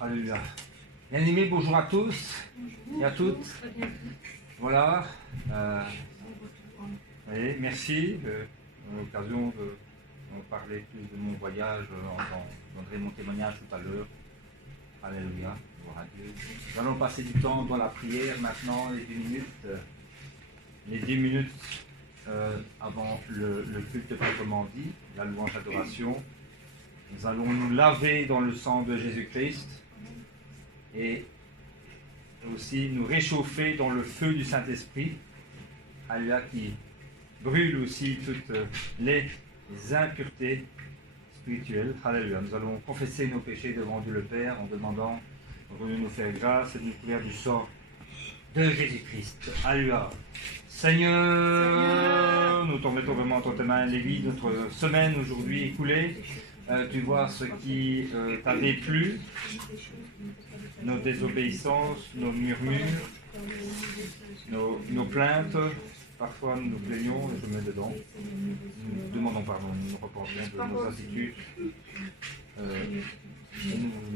Alléluia. Bien-aimés, bonjour à tous et à toutes. Voilà. Et merci de l'occasion de parler plus de mon voyage. Je donnerai mon témoignage tout à l'heure. Alléluia. Gloire à Dieu. Nous allons passer du temps dans la prière maintenant, les 10 minutes. Les 10 minutes avant le culte proprement dit, la louange d'adoration. Nous allons nous laver dans le sang de Jésus-Christ et aussi nous réchauffer dans le feu du Saint-Esprit, Alléluia, qui brûle aussi toutes les impuretés spirituelles. Alléluia. Nous allons confesser nos péchés devant Dieu le Père en demandant de nous faire grâce et de nous couvrir du sang de Jésus-Christ. Alléluia. Seigneur, nous t'en mettons vraiment entre tes mains, Lévi, notre semaine aujourd'hui écoulée. Tu vois ce qui t'avait plu, nos désobéissances, nos murmures, nos plaintes. Parfois nous nous plaignons, et je mets dedans. Nous demandons pardon, nous nous repentons de nos attitudes.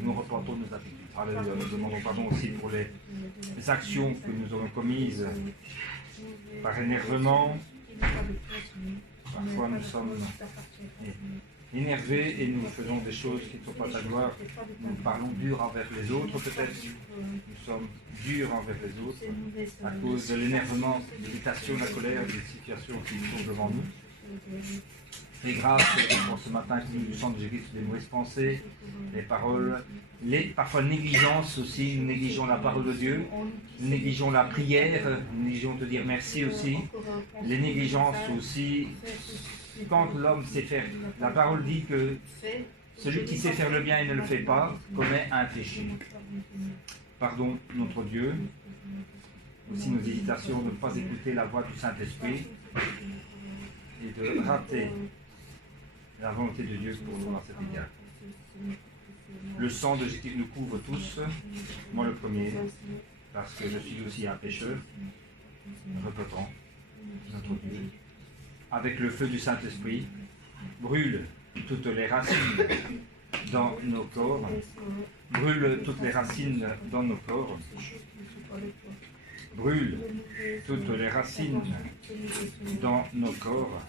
Nous repentons de nos attitudes. Alléluia. Nous demandons pardon aussi pour les actions que nous avons commises par énervement. Parfois nous sommes énervés et nous faisons des choses qui ne sont pas ta gloire. Nous parlons dur envers les autres peut-être. Nous sommes durs envers les autres à cause de l'énervement, de l'irritation, de la colère, des situations qui sont devant nous. Et grâce pour ce matin qui nous semble de Jésus, des mauvaises pensées, les paroles, parfois négligence aussi, nous négligeons la parole de Dieu, nous négligeons la prière, nous négligeons de dire merci aussi, les négligences aussi. Quand l'homme sait faire, la parole dit que celui qui sait faire le bien et ne le fait pas commet un péché. Pardon notre Dieu, aussi nos hésitations de ne pas écouter la voix du Saint-Esprit et de rater la volonté de Dieu pour nous à cet égard. Le sang de Jésus nous couvre tous, moi le premier, parce que je suis aussi un pécheur, repentant, notre Dieu. Avec le feu du Saint-Esprit, brûle toutes les racines dans nos corps, brûle toutes les racines dans nos corps, brûle toutes les racines dans nos corps,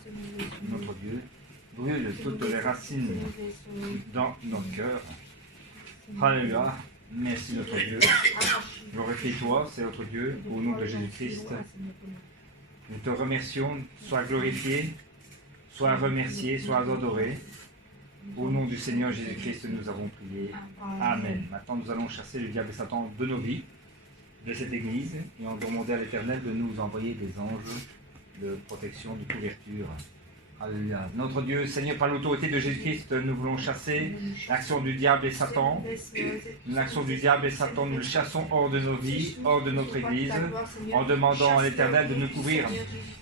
notre Dieu, brûle toutes les racines dans nos cœurs. Alléluia, merci notre Dieu, glorifie-toi, c'est notre Dieu, au nom de Jésus-Christ. Nous te remercions, sois glorifié, sois remercié, sois adoré. Au nom du Seigneur Jésus-Christ, nous avons prié. Amen. Maintenant, nous allons chasser le diable et Satan de nos vies, de cette Église, et en demander à l'Éternel de nous envoyer des anges de protection, de couverture. Alléluia. Notre Dieu, Seigneur, par l'autorité de Jésus-Christ, nous voulons chasser l'action du diable et Satan. L'action du diable et Satan, nous le chassons hors de nos vies, hors de notre Église, en demandant à l'Éternel de nous couvrir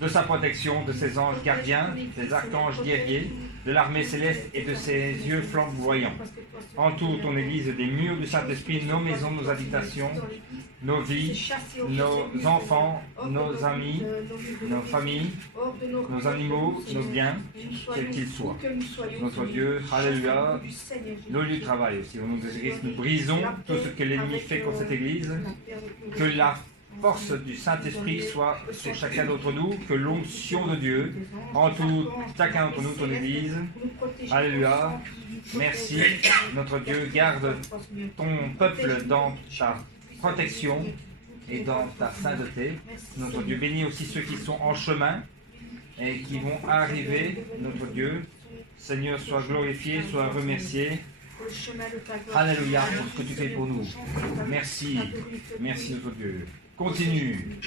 de sa protection, de ses anges gardiens, des archanges guerriers, de l'armée céleste et de ses yeux flamboyants. Entoure ton Église des murs du Saint-Esprit, nos maisons, nos habitations, nos vies, nos enfants, nos amis, nos familles, nos animaux, nos biens, quels qu'ils soient. Notre Dieu, alléluia, nos lieux de travail aussi. Au nom de Jésus-Christ, nous brisons tout ce que l'ennemi fait contre cette Église, que la force du Saint-Esprit soit sur chacun d'entre nous, que l'onction de Dieu entoure chacun d'entre nous, ton Église. Alléluia. Merci, notre Dieu, garde ton peuple dans ta protection et dans ta sainteté. Notre Dieu, bénis aussi ceux qui sont en chemin et qui vont arriver, notre Dieu. Seigneur, sois glorifié, sois remercié. Alléluia pour ce que tu fais pour nous. Merci, merci notre Dieu. Continue,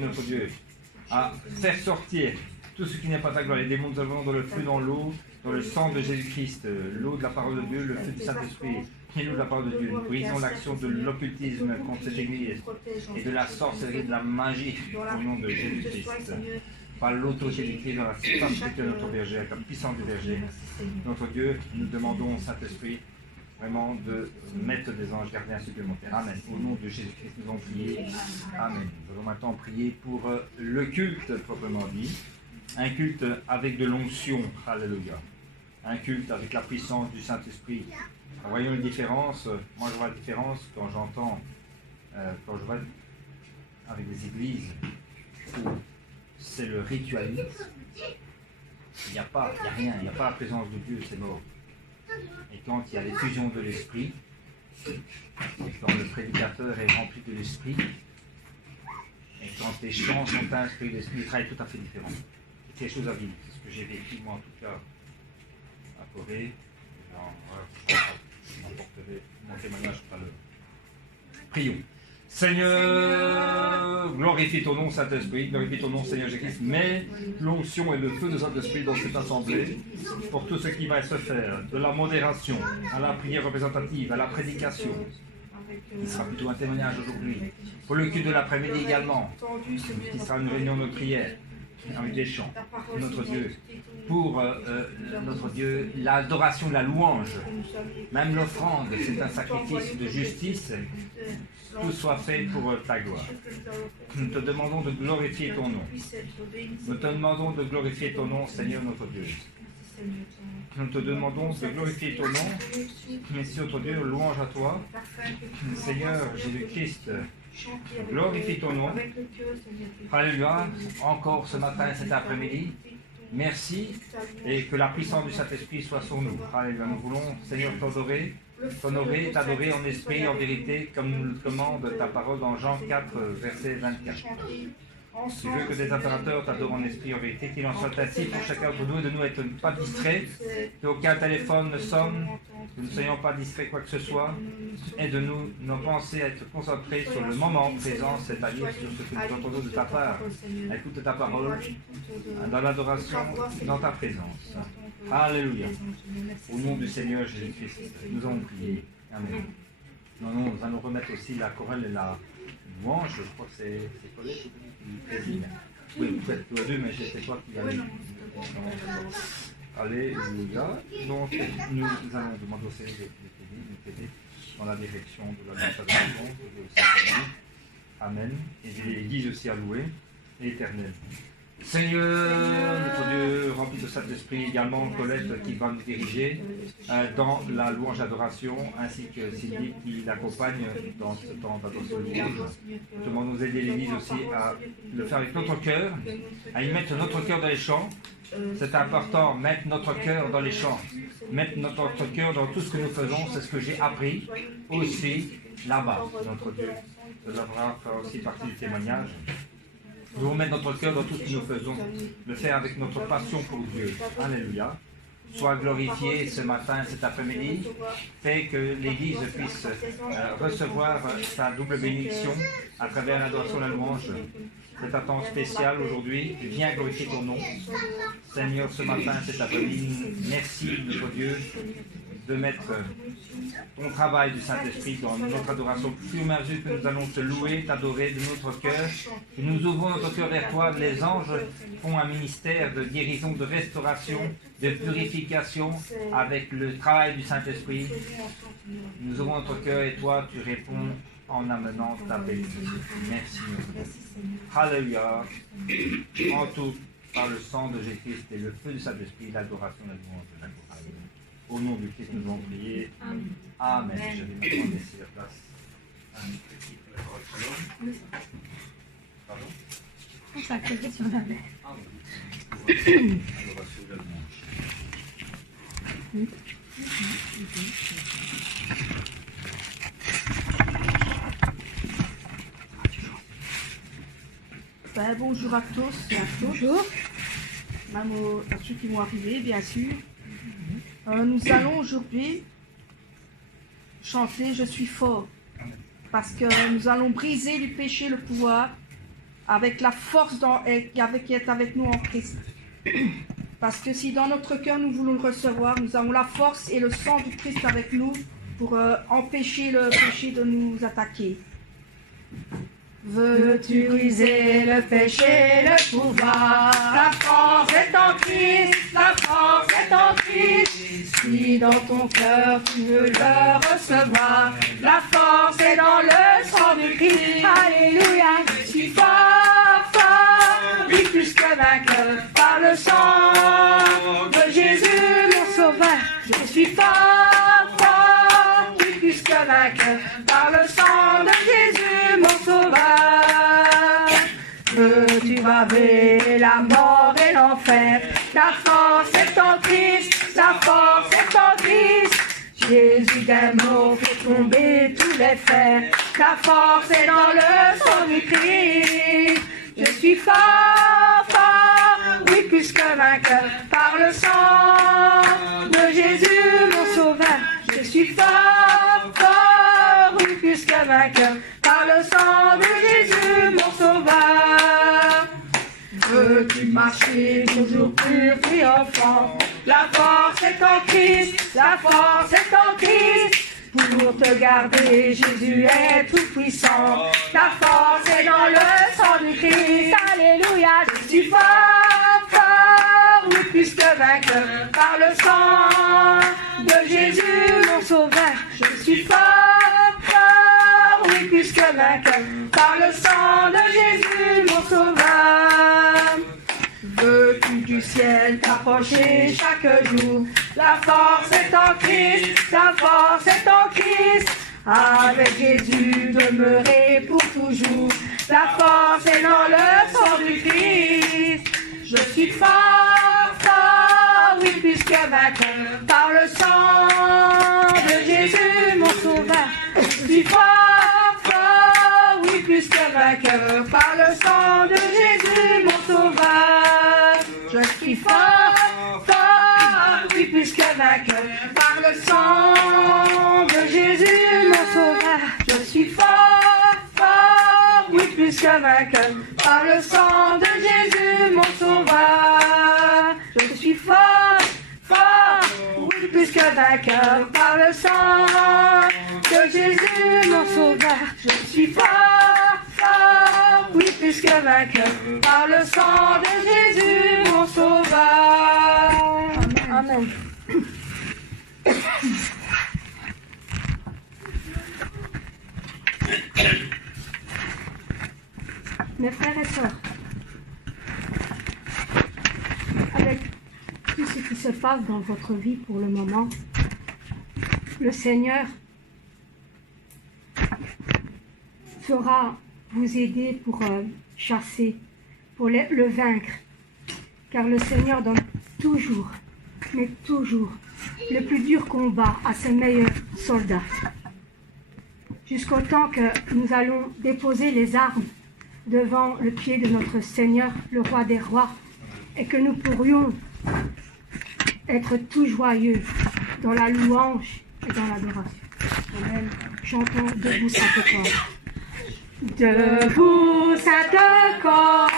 notre Dieu, à faire sortir tout ce qui n'est pas ta gloire. Les démons, nous avons dans le feu, dans l'eau, dans le sang de Jésus-Christ, l'eau de la parole de Dieu, le feu du Saint-Esprit, et l'eau de la parole de Dieu. Nous brisons l'action de l'occultisme contre cette Église et de la sorcellerie, de la magie, au nom de Jésus-Christ. Par l'autorité Jésus-Christ dans la simplicité de notre berger, avec la puissance du berger. Notre Dieu, nous demandons au Saint-Esprit vraiment de mettre des anges gardiens supplémentaires. Amen. Au nom de Jésus-Christ, nous allons prier. Amen. Nous allons maintenant prier pour le culte proprement dit. Un culte avec de l'onction. Alléluia. Un culte avec la puissance du Saint-Esprit. Voyons une différence. Moi, je vois la différence quand quand je vois avec des églises où c'est le ritualisme. Il n'y a rien, il n'y a pas la présence de Dieu, c'est mort. Et quand il y a l'effusion de l'esprit, quand le prédicateur est rempli de l'esprit, et quand les chants sont inspirés de l'esprit, il travaille tout à fait différent. C'est quelque chose à vivre. C'est ce que j'ai vécu, moi, en tout cas, à Corée. Je m'emporterai mon témoignage tout à l'heure. Prions. Seigneur, glorifie ton nom, Saint-Esprit, glorifie ton nom, Seigneur Jésus-Christ. Mets l'onction et le feu de Saint-Esprit dans cette assemblée pour tout ce qui va se faire, de la modération à la prière représentative, à la prédication, qui sera plutôt un témoignage aujourd'hui. Pour le culte de l'après-midi également, qui sera une réunion de prière avec des chants, notre Dieu. Pour notre Dieu, l'adoration, la louange, même l'offrande, c'est un sacrifice de justice. Tout soit fait pour ta gloire. Nous te demandons de glorifier ton nom. Nous te demandons de glorifier ton nom, Seigneur notre Dieu. Nous te demandons de glorifier ton nom. Merci notre Dieu, louange à toi. Seigneur Jésus-Christ, glorifie ton nom. Alléluia. Encore ce matin et cet après-midi. Merci et que la puissance du Saint-Esprit soit sur nous. Alléluia. Nous voulons, Seigneur, t'honorer, t'adorer en esprit, en vérité, comme nous le commande ta parole dans Jean 4, verset 24. Tu veux que des adorateurs t'adorent en esprit, en vérité, qu'il en soit ainsi pour chacun d'entre nous et de nous être pas distraits, qu'aucun téléphone ne sonne, que nous ne soyons pas distraits quoi que ce soit, et de nos pensées être concentrées sur le moment présent, c'est-à-dire sur ce que nous entendons de ta part. Écoute ta parole dans l'adoration, dans ta présence. Alléluia. Au nom du Seigneur Jésus-Christ, nous allons prier. Amen. Nous allons remettre aussi la chorale et la louange. Je crois que c'est Colette qui préside. Oui, vous êtes tous les deux, mais c'est toi qui l'avez. Alléluia. Donc, nous allons demander au Seigneur de nous aider dans la direction de la consécration de cette année. Amen. Et de l'Église aussi à louer, l'Éternel. Seigneur, notre Dieu, rempli de Saint-Esprit, également Colette qui va nous diriger dans la louange adoration, ainsi que Sylvie qui l'accompagne dans ce temps d'adoration louange. Nous demandons nous aider l'Église aussi à le faire avec notre cœur, à y mettre notre cœur dans les chants. C'est important, mettre notre cœur dans les chants, mettre notre cœur dans tout ce que nous faisons, c'est ce que j'ai appris aussi là-bas, notre Dieu. Cela fera aussi partie du témoignage. Nous voulons mettre notre cœur dans tout ce que nous faisons, le faire avec notre passion pour Dieu. Alléluia. Sois glorifié ce matin, cet après-midi. Fais que l'Église puisse recevoir sa double bénédiction à travers l'adoration et la louange. C'est un temps spécial aujourd'hui. Viens glorifier ton nom. Seigneur, ce matin, cet après-midi, merci, notre Dieu, de mettre ton travail du Saint-Esprit dans notre adoration. Au fur et à mesure que nous allons te louer, t'adorer de notre cœur, que nous ouvrons notre cœur vers toi, les anges font un ministère de guérison, de restauration, de purification avec le travail du Saint-Esprit. Nous ouvrons notre cœur et toi, tu réponds en amenant ta bénédiction. Merci. Alléluia. En tout, par le sang de Jésus-Christ et le feu du Saint-Esprit, l'adoration, la louange de la gloire. Au nom du Christ, nous allons prier. Amen. Je vais maintenant laisser la place à un petit peu la parole. Pardon? On s'accroche sur la mer. Ah oui. Adoration de la louange. Ben, bonjour à tous et à toutes. Bonjour. Même à ceux qui vont arriver, bien sûr. Nous allons aujourd'hui chanter « Je suis fort » parce que nous allons briser du péché le pouvoir avec la force qui est avec nous en Christ. Parce que si dans notre cœur nous voulons le recevoir, nous avons la force et le sang du Christ avec nous pour empêcher le péché de nous attaquer. Veux-tu briser le péché, le pouvoir? La force est en Christ, la force est en Christ. Si dans ton cœur tu veux le recevoir, la force est dans le sang du Christ. Alléluia, je suis fort, fort, oui plus que vainqueur par le sang de Jésus mon sauveur. Je suis fort, fort. vainqueur, par le sang de Jésus, mon sauveur. Tu braver la mort et l'enfer, la force est en Christ, la force est en Christ. Jésus des morts fait tomber tous les fers, la force est dans le sang du Christ. Je suis fort, fort, oui plus que vainqueur, par le sang de Jésus mon sauveur. Je suis fort, fort, oui plus que vainqueur, par le sang de Jésus mon sauveur. Veux-tu marcher toujours plus triomphant? La force est en Christ, la force est en Christ. Pour te garder, Jésus est tout puissant. La force est dans le sang du Christ. Alléluia, je suis fort, fort, oui plus que vainqueur, par le sang de Jésus mon sauveur. Je suis fort, fort, oui plus que vainqueur, par le sang de Jésus mon sauveur. Veux-tu du ciel t'approcher chaque jour? La force est en Christ, la force est en Christ. Avec Jésus demeurer pour toujours. La force est dans le sang du Christ. Je suis fort, fort, oui plus que vainqueur, par le sang de Jésus mon sauveur. Je suis fort, fort, oui plus que vainqueur, par le sang de Jésus mon sauveur. Je suis fort, fort, oui plus que vainqueur, par le sang de Jésus mon sauveur. Je suis fort, fort, oui plus que vainqueur, par le sang de Jésus mon sauveur. Je suis fort, fort, oui plus que vainqueur, par le sang de Jésus mon sauveur. Je suis fort, fort, oui plus que vainqueur, par le sang de Jésus mon sauveur. Amen. Mes frères et sœurs, avec tout ce qui se passe dans votre vie pour le moment, le Seigneur saura vous aider pour chasser, pour le vaincre, car le Seigneur donne toujours, mais toujours, le plus dur combat à ses meilleurs soldats. Jusqu'au temps que nous allons déposer les armes devant le pied de notre Seigneur, le roi des rois, et que nous pourrions être tout joyeux dans la louange et dans l'adoration. Amen. Chantons debout Sainte-Corps. Debout Sainte-Corps,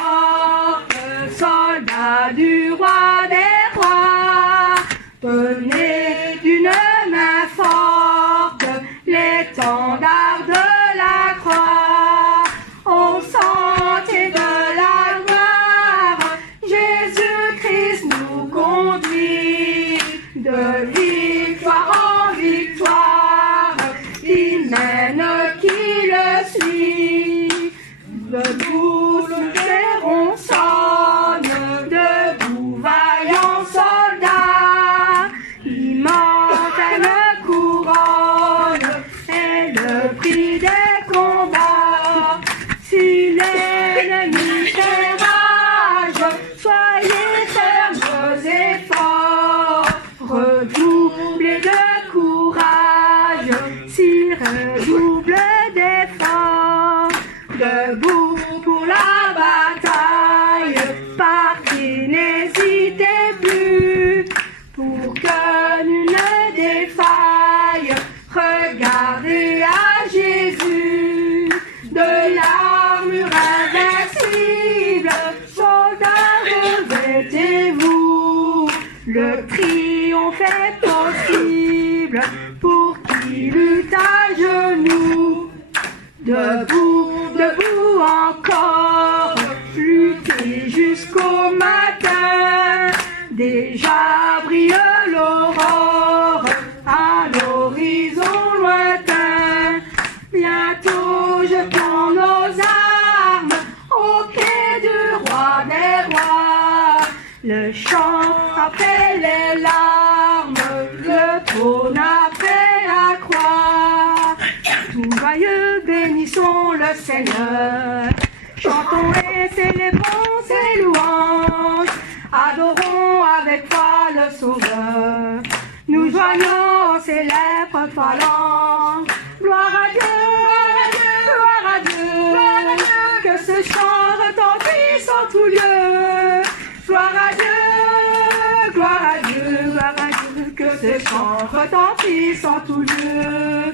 soldat du roi des rois, tenez d'une main forte l'étendard de la croix. Au sentier de la gloire, Jésus-Christ nous conduit de victoire en victoire. Il mène qui le suit. Debout, le clairon sonne, debout, vaillant soldat. Immortelle couronne est le prix des combats. Si l'ennemi fait rage, soyez fermes et forts, redoublez de courage, si redouble d'efforts. Debout pour la bataille, partez, n'hésitez plus, pour que nul ne défaille, regardez à Jésus, de l'armure invincible, soldats revêtez-vous, le triomphe est possible, pour qui lutte à genoux. Debout, debout encore, luttez jusqu'au matin, déjà brille l'aurore à l'horizon lointain. Bientôt jetons nos armes au quai du roi des rois, le chant après les larmes, le trône après la croix. tout joyeux, bénissons le Seigneur. Chantons et célébrons ses louanges, adorons avec foi le Sauveur. Nous joignons aux célèbres phalanges. Gloire à Dieu, gloire à Dieu, gloire à Dieu, que ce chant retentisse en tout lieu. Gloire à Dieu, gloire à Dieu, gloire à Dieu, que ce chant retentisse en tout lieu.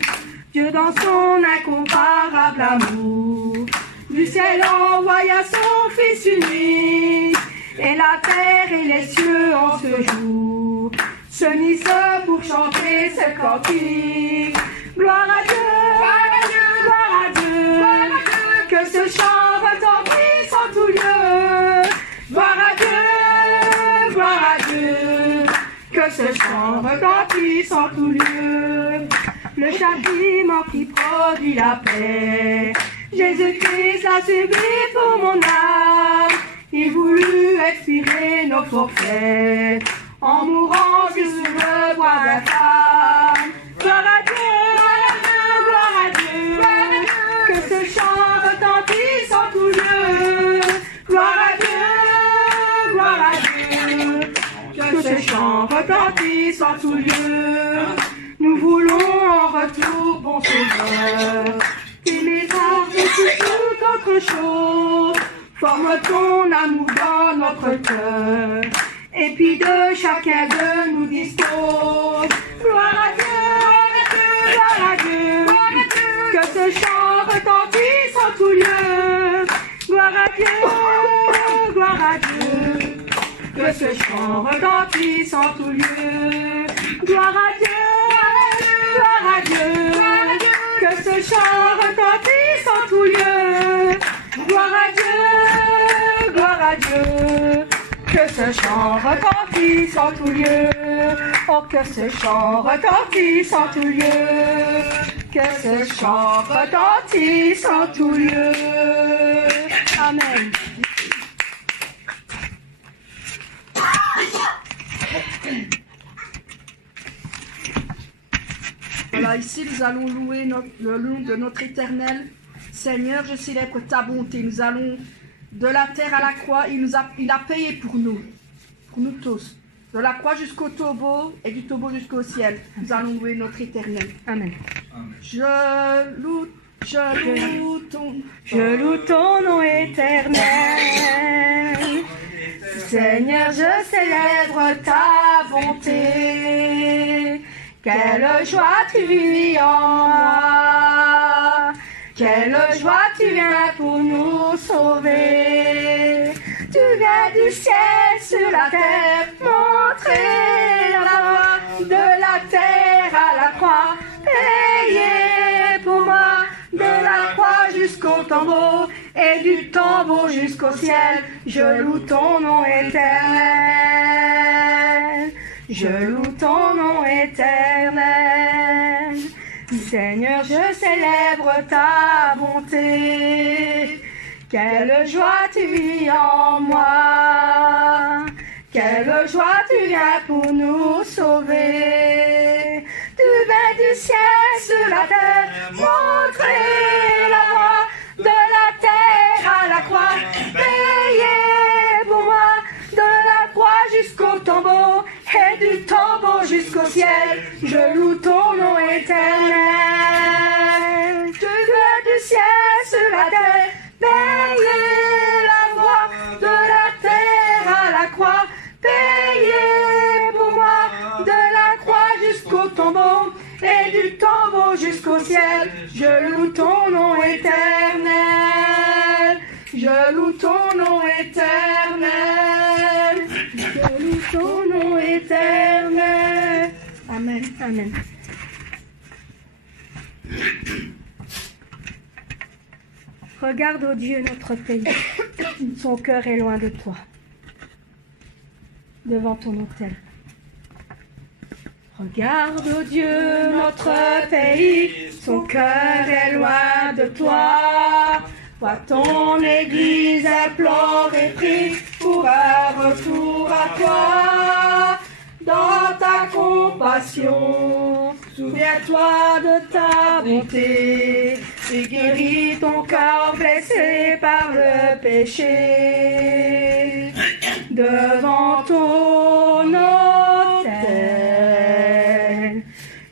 Dieu dans son incomparable amour, du ciel envoya son Fils unique, et la terre et les cieux en ce jour s'unissent pour chanter ce cantique. Gloire à Dieu, gloire à Dieu, gloire à Dieu, gloire à Dieu, que ce chant retentisse en tout lieu. Gloire à Dieu, gloire à Dieu, que ce chant retentisse en tout lieu. Le châtiment qui produit la paix, Jésus-Christ l'a subi pour mon âme. Il voulut expirer nos forfaits en mourant sur le bois d'infâme. Gloire à Dieu, gloire à Dieu, gloire à Dieu, que ce chant retentisse en tout lieu. Gloire à Dieu, gloire à Dieu, que ce chant retentisse en tout lieu. Nous voulons en retour, bon Sauveur, t'aimer par-dessus toute autre chose. Forme ton amour dans notre cœur, et puis de chacun de nous dispose. Gloire à Dieu, gloire à Dieu, gloire à Dieu, que ce chant retentisse en tout lieu. Gloire à Dieu, gloire à Dieu, que ce chant retentisse en tout lieu. Gloire à Dieu, gloire à Dieu, gloire à Dieu, que ce chant retentisse en tout lieu. Gloire à Dieu, gloire à Dieu, que ce chant retentisse en tout lieu. Oh, que ce chant retentisse en tout lieu, que ce chant retentisse en tout lieu. Amen. Voilà, ici nous allons louer le nom de notre Éternel. Seigneur, je célèbre ta bonté. Nous allons de la terre à la croix. Il a payé pour nous tous. De la croix jusqu'au tombeau et du tombeau jusqu'au ciel. Nous allons louer notre Éternel. Amen. Je loue ton nom éternel. Seigneur, je célèbre ta bonté. Quelle joie tu vis en moi. Quelle joie tu viens pour nous sauver. Tu viens du ciel sur la terre, montrer la voie de la terre à la croix. Payé pour moi, de la croix jusqu'au tombeau et du tombeau jusqu'au ciel. Je loue ton nom éternel. Je loue ton nom éternel. Seigneur, je célèbre ta bonté. Quelle joie tu vis en moi. Quelle joie tu viens pour nous sauver. Tu viens du ciel sur la terre, montrer la voie de la terre à la croix. Payé pour moi, de la croix jusqu'au tombeau et du tombeau jusqu'au ciel. Je loue ton nom éternel. Tu viens du ciel sur la terre, payé la voie de la terre à la croix. Payé pour moi, de la croix jusqu'au tombeau et du tombeau jusqu'au ciel. Je loue ton nom éternel. Je loue ton nom éternel. Je loue ton nom éternel. Amen. Amen. Regarde, ô Dieu, notre pays. Son cœur est loin de toi, devant ton autel. Regarde, ô Dieu, notre pays. Son cœur est loin de toi. Vois ton Église implore et prie pour un retour à toi. Dans ta compassion, Souviens-toi de ta bonté et guéris ton cœur blessé par le péché. Devant ton autel,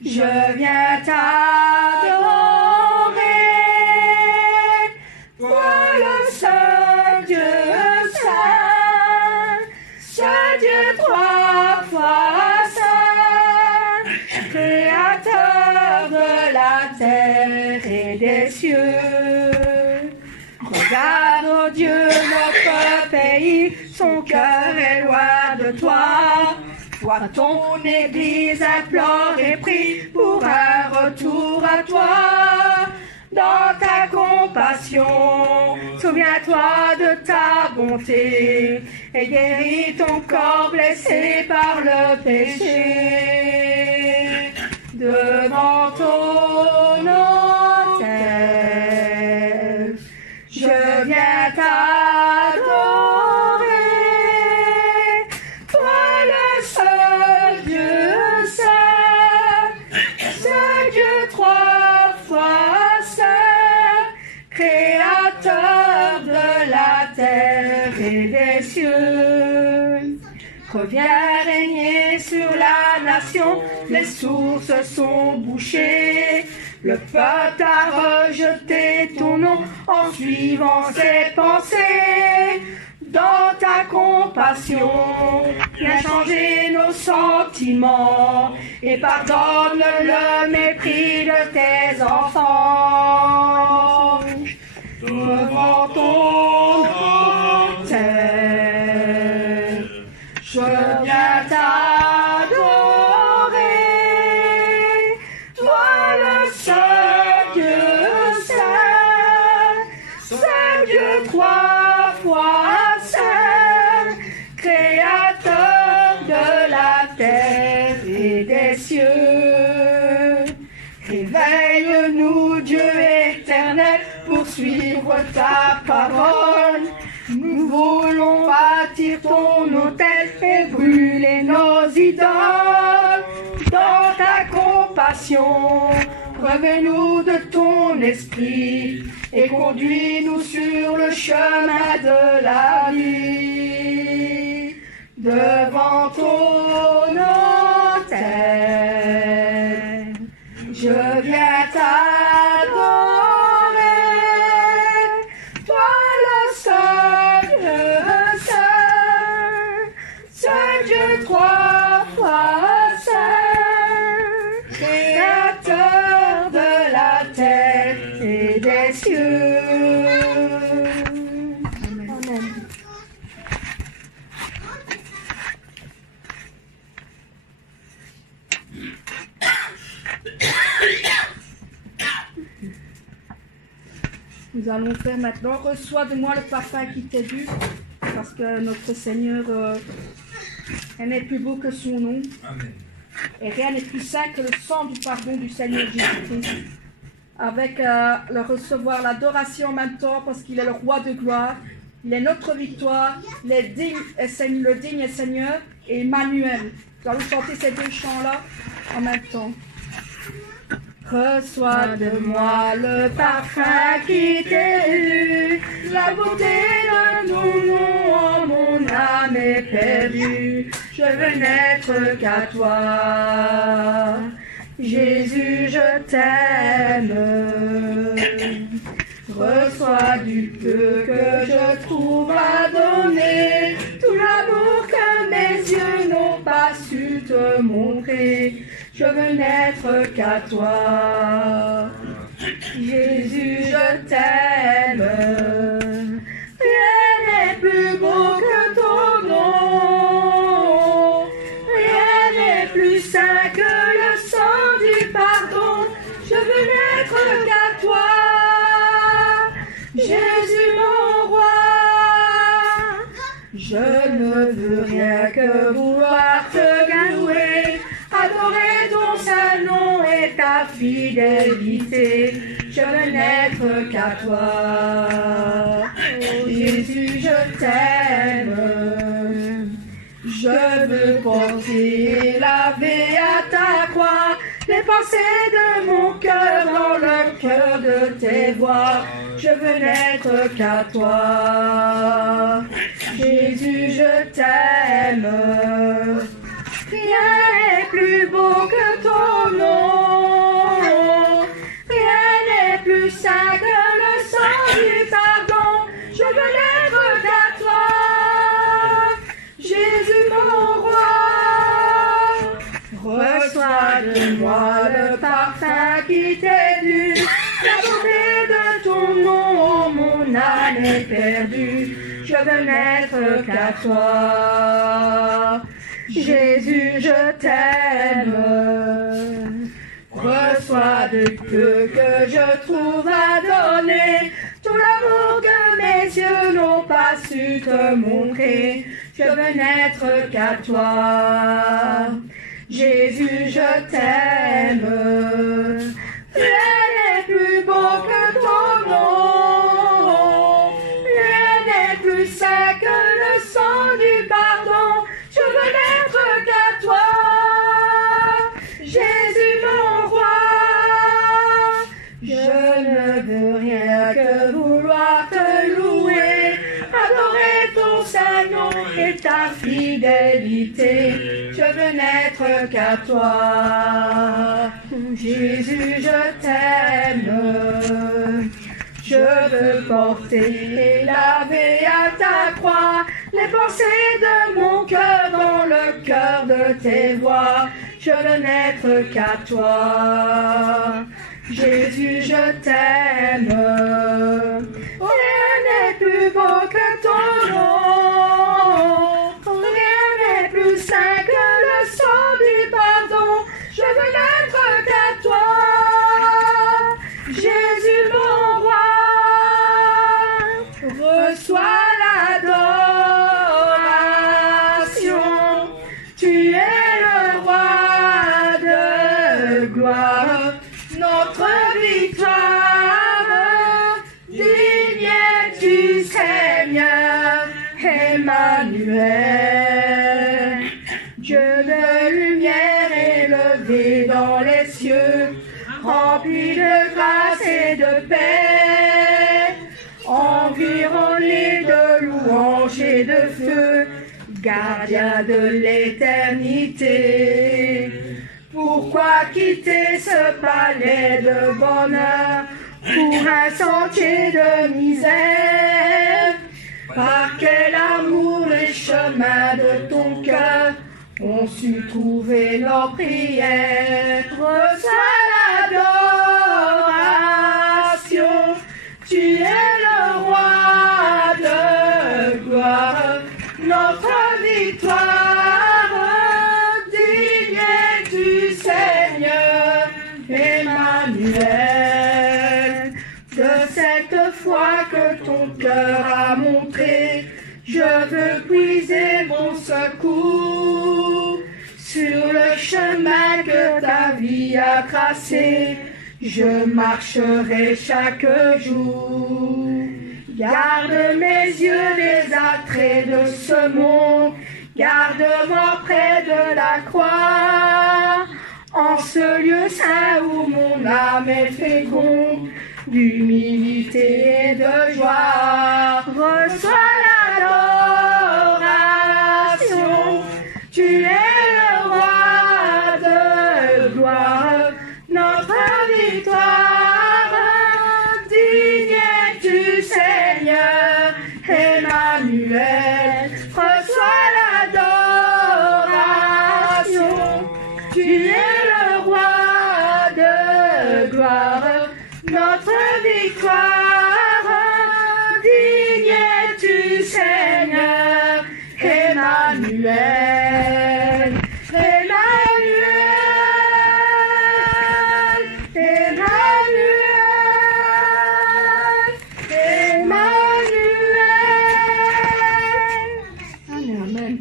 je viens t'adorer. Toi le seul Dieu saint, ce Dieu trois fois saint, créateur de la terre et des cieux. Regarde, oh Dieu, notre pays, son cœur est loin de toi. Vois ton Église implore et prie pour un retour à toi. Dans ta compassion, souviens-toi de ta bonté et guéris ton corps blessé par le péché. Devant ton autel, je viens t'adorer. Toi le seul Dieu saint, ce Dieu trois fois saint, créateur de la terre et des cieux. Reviens régner sur la nation, les sources sont bouchées. Le peuple a rejeté ton nom en suivant ses pensées. Dans ta compassion, viens changer nos sentiments et pardonne le mépris de tes enfants. Devant ton autel, je viens t'adorer. Toi le seul Dieu saint, seul Dieu trois fois saint, créateur de la terre et des cieux. Réveille-nous, Dieu éternel, pour suivre ta parole. Nous voulons bâtir ton autel et brûler nos idoles. Dans ta compassion, revêt-nous de ton esprit et conduis-nous sur le chemin de la vie. Devant ton autel, je viens t'adorer. Toi le seul Dieu saint, ce Dieu trois fois saint, créateur de la terre et des cieux. Amen. Nous allons faire maintenant, reçois de moi le parfum qui t'est dû, parce que notre Seigneur elle n'est plus beau que son nom. Amen. Et rien n'est plus saint que le sang du pardon du Seigneur Jésus-Christ. Avec le recevoir l'adoration en même temps, parce qu'il est le roi de gloire, il est notre victoire, le digne est Seigneur et Emmanuel. Nous allons chanter ces deux chants-là en même temps. Reçois de moi le parfum qui t'est dû, la beauté de ton nom en mon âme est perdue. Je veux n'être qu'à toi, Jésus, je t'aime. Reçois du peu que je trouve à donner, tout l'amour que mes yeux n'ont pas su te montrer. Je veux n'être qu'à toi, Jésus, je t'aime. Rien n'est plus beau que ton nom, rien n'est plus saint que le sang du pardon. Je veux n'être qu'à toi, Jésus mon roi. Je ne veux rien que vouloir te louer, adorer ton saint nom et ta fidélité. Je veux n'être qu'à toi, oh Jésus, je t'aime. Je veux porter et laver à ta croix les pensées de mon cœur dans le cœur de tes voies. Je veux n'être qu'à toi. Jésus, je t'aime. Rien n'est plus beau que ton nom. Rien n'est plus saint que le sang du pardon. Je veux n'être qu'à toi. Jésus, mon roi. Reçois de moi le parfum qui t'est dû. La beauté de ton nom, mon âme est perdue. Je veux n'être qu'à toi. Jésus, je t'aime. Reçois de Dieu que je trouve à donner tout l'amour que mes yeux n'ont pas su te montrer. Je veux n'être qu'à toi. Jésus, je t'aime. Rien n'est plus beau que ton nom. Rien n'est plus saint que le sang du pardon. Je veux n'être qu'à toi. Jésus, mon roi. Je ne veux rien que vouloir te louer, adorer ton saint nom et ta fidélité. Je veux n'être qu'à toi. Jésus, je t'aime. Je veux porter et laver à ta croix les pensées de mon cœur dans le cœur de tes voies. Je veux n'être qu'à toi. Jésus, je t'aime. Rien n'est plus beau que ton nom. Rien n'est plus saint que le sang du pardon. Je veux n'être qu'à toi. Jésus, mon roi. Reçois l'adoration. Tu es le roi de gloire. Notre victoire, digne es-tu, Seigneur, Emmanuel. Dieu de lumière élevé dans les cieux, rempli de grâce et de paix, environné de louanges et de feu, gardien de l'éternité. Pourquoi quitter ce palais de bonheur pour un sentier de misère? Par quel amour les chemins de ton cœur ont su trouver leur prière? Reçois l'adoration, tu es le roi de gloire, notre victoire. Seigneur Emmanuel, de cette foi que ton cœur a montré, je veux puiser mon secours sur le chemin que ta vie a tracé. Je marcherai chaque jour. Garde mes yeux des attraits de ce monde, garde-moi près de la croix. En ce lieu saint où mon âme est féconde, d'humilité et de joie, reçois l'adoration. Tu es le roi de gloire, notre victoire. Digne es-tu, Seigneur Emmanuel. Reçois l'adoration. Tu es le roi de gloire, notre victoire. Digne es-tu, Seigneur Emmanuel. Emmanuel, Emmanuel, Emmanuel. Amen, amen.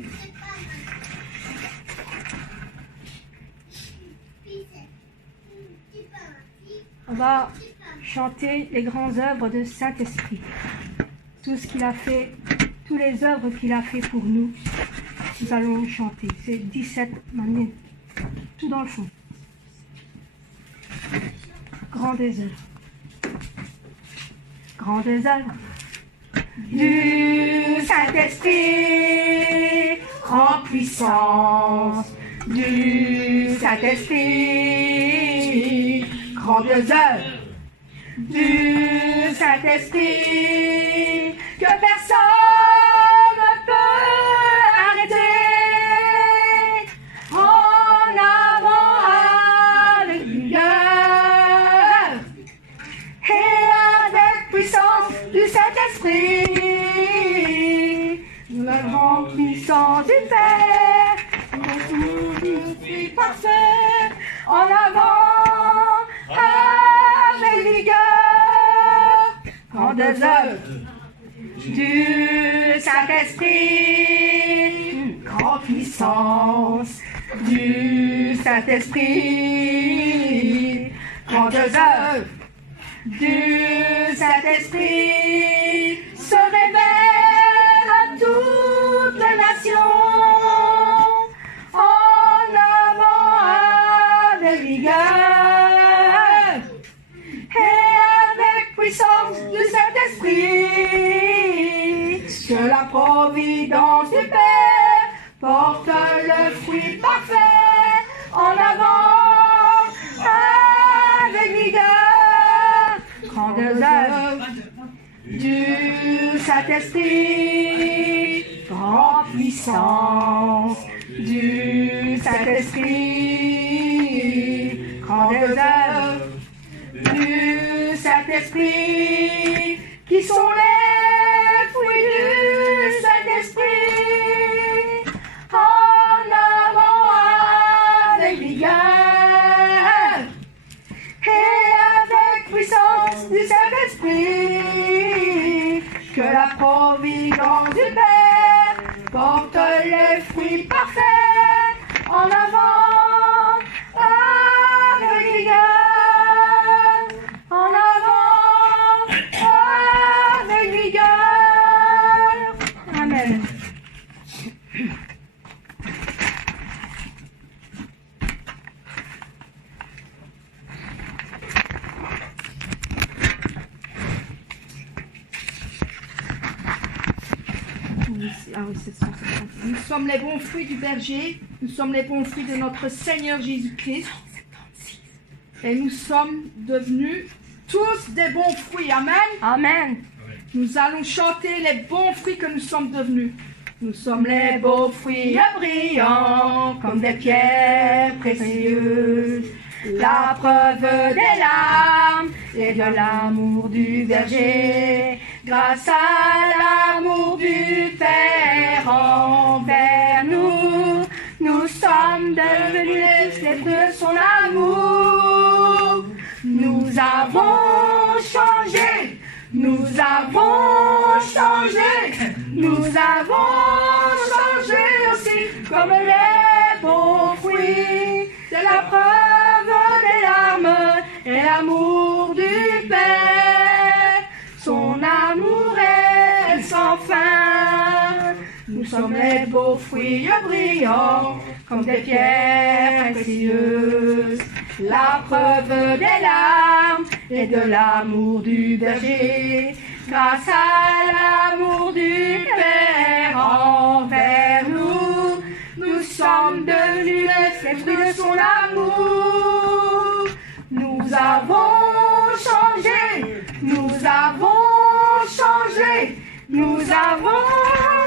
On va chanter les grandes œuvres de Saint-Esprit. Tout ce qu'il a fait, toutes les œuvres qu'il a fait pour nous, nous allons chanter. C'est 17 manières, tout dans le fond. grand désert. Grand désert du Saint-Esprit, grande puissance du Saint-Esprit, grande œuvre du Saint-Esprit, que personne ne peut arrêter. En avant, alléluia. Et avec puissance du Saint-Esprit, la grande puissance du Père, le parfait, en avant, avec vigueur, grande œuvre du Saint-Esprit, grande puissance du Saint-Esprit, grande œuvre du Saint-Esprit, se révèle à toutes les nations. En avant avec vigueur et avec puissance du Saint-Esprit, que la providence du Père porte le fruit parfait. En avant avec vigueur, grande œuvre du Saint-Esprit, grande puissance du Saint-Esprit, grande œuvre du Saint-Esprit, qui sont les fruits du Saint-Esprit. En avant avec vigueur et avec puissance du Saint-Esprit, que la providence du Père porte les fruits parfaits. En avant avec vigueur, en avant avec vigueur. Amen. Ah oui, c'est ça. Nous sommes les bons fruits du berger, nous sommes les bons fruits de notre Seigneur Jésus-Christ. Et nous sommes devenus tous des bons fruits. Amen. Amen. Nous allons chanter les bons fruits que nous sommes devenus. Nous sommes les beaux fruits brillants comme des pierres précieuses, la preuve des larmes et de l'amour du berger, grâce à l'amour du Père envers nous. Nous sommes devenus les fruits de son amour. Nous avons changé, nous avons changé, nous avons changé aussi comme les beaux fruits de la preuve des larmes et l'amour du Père. Son amour est sans fin. Nous sommes les beaux fruits brillants comme des pierres précieuses, la preuve des larmes et de l'amour du berger, grâce à l'amour du Père envers nous. Nous sommes devenus les fruits de son amour. Nous avons changé, nous avons changé, nous avons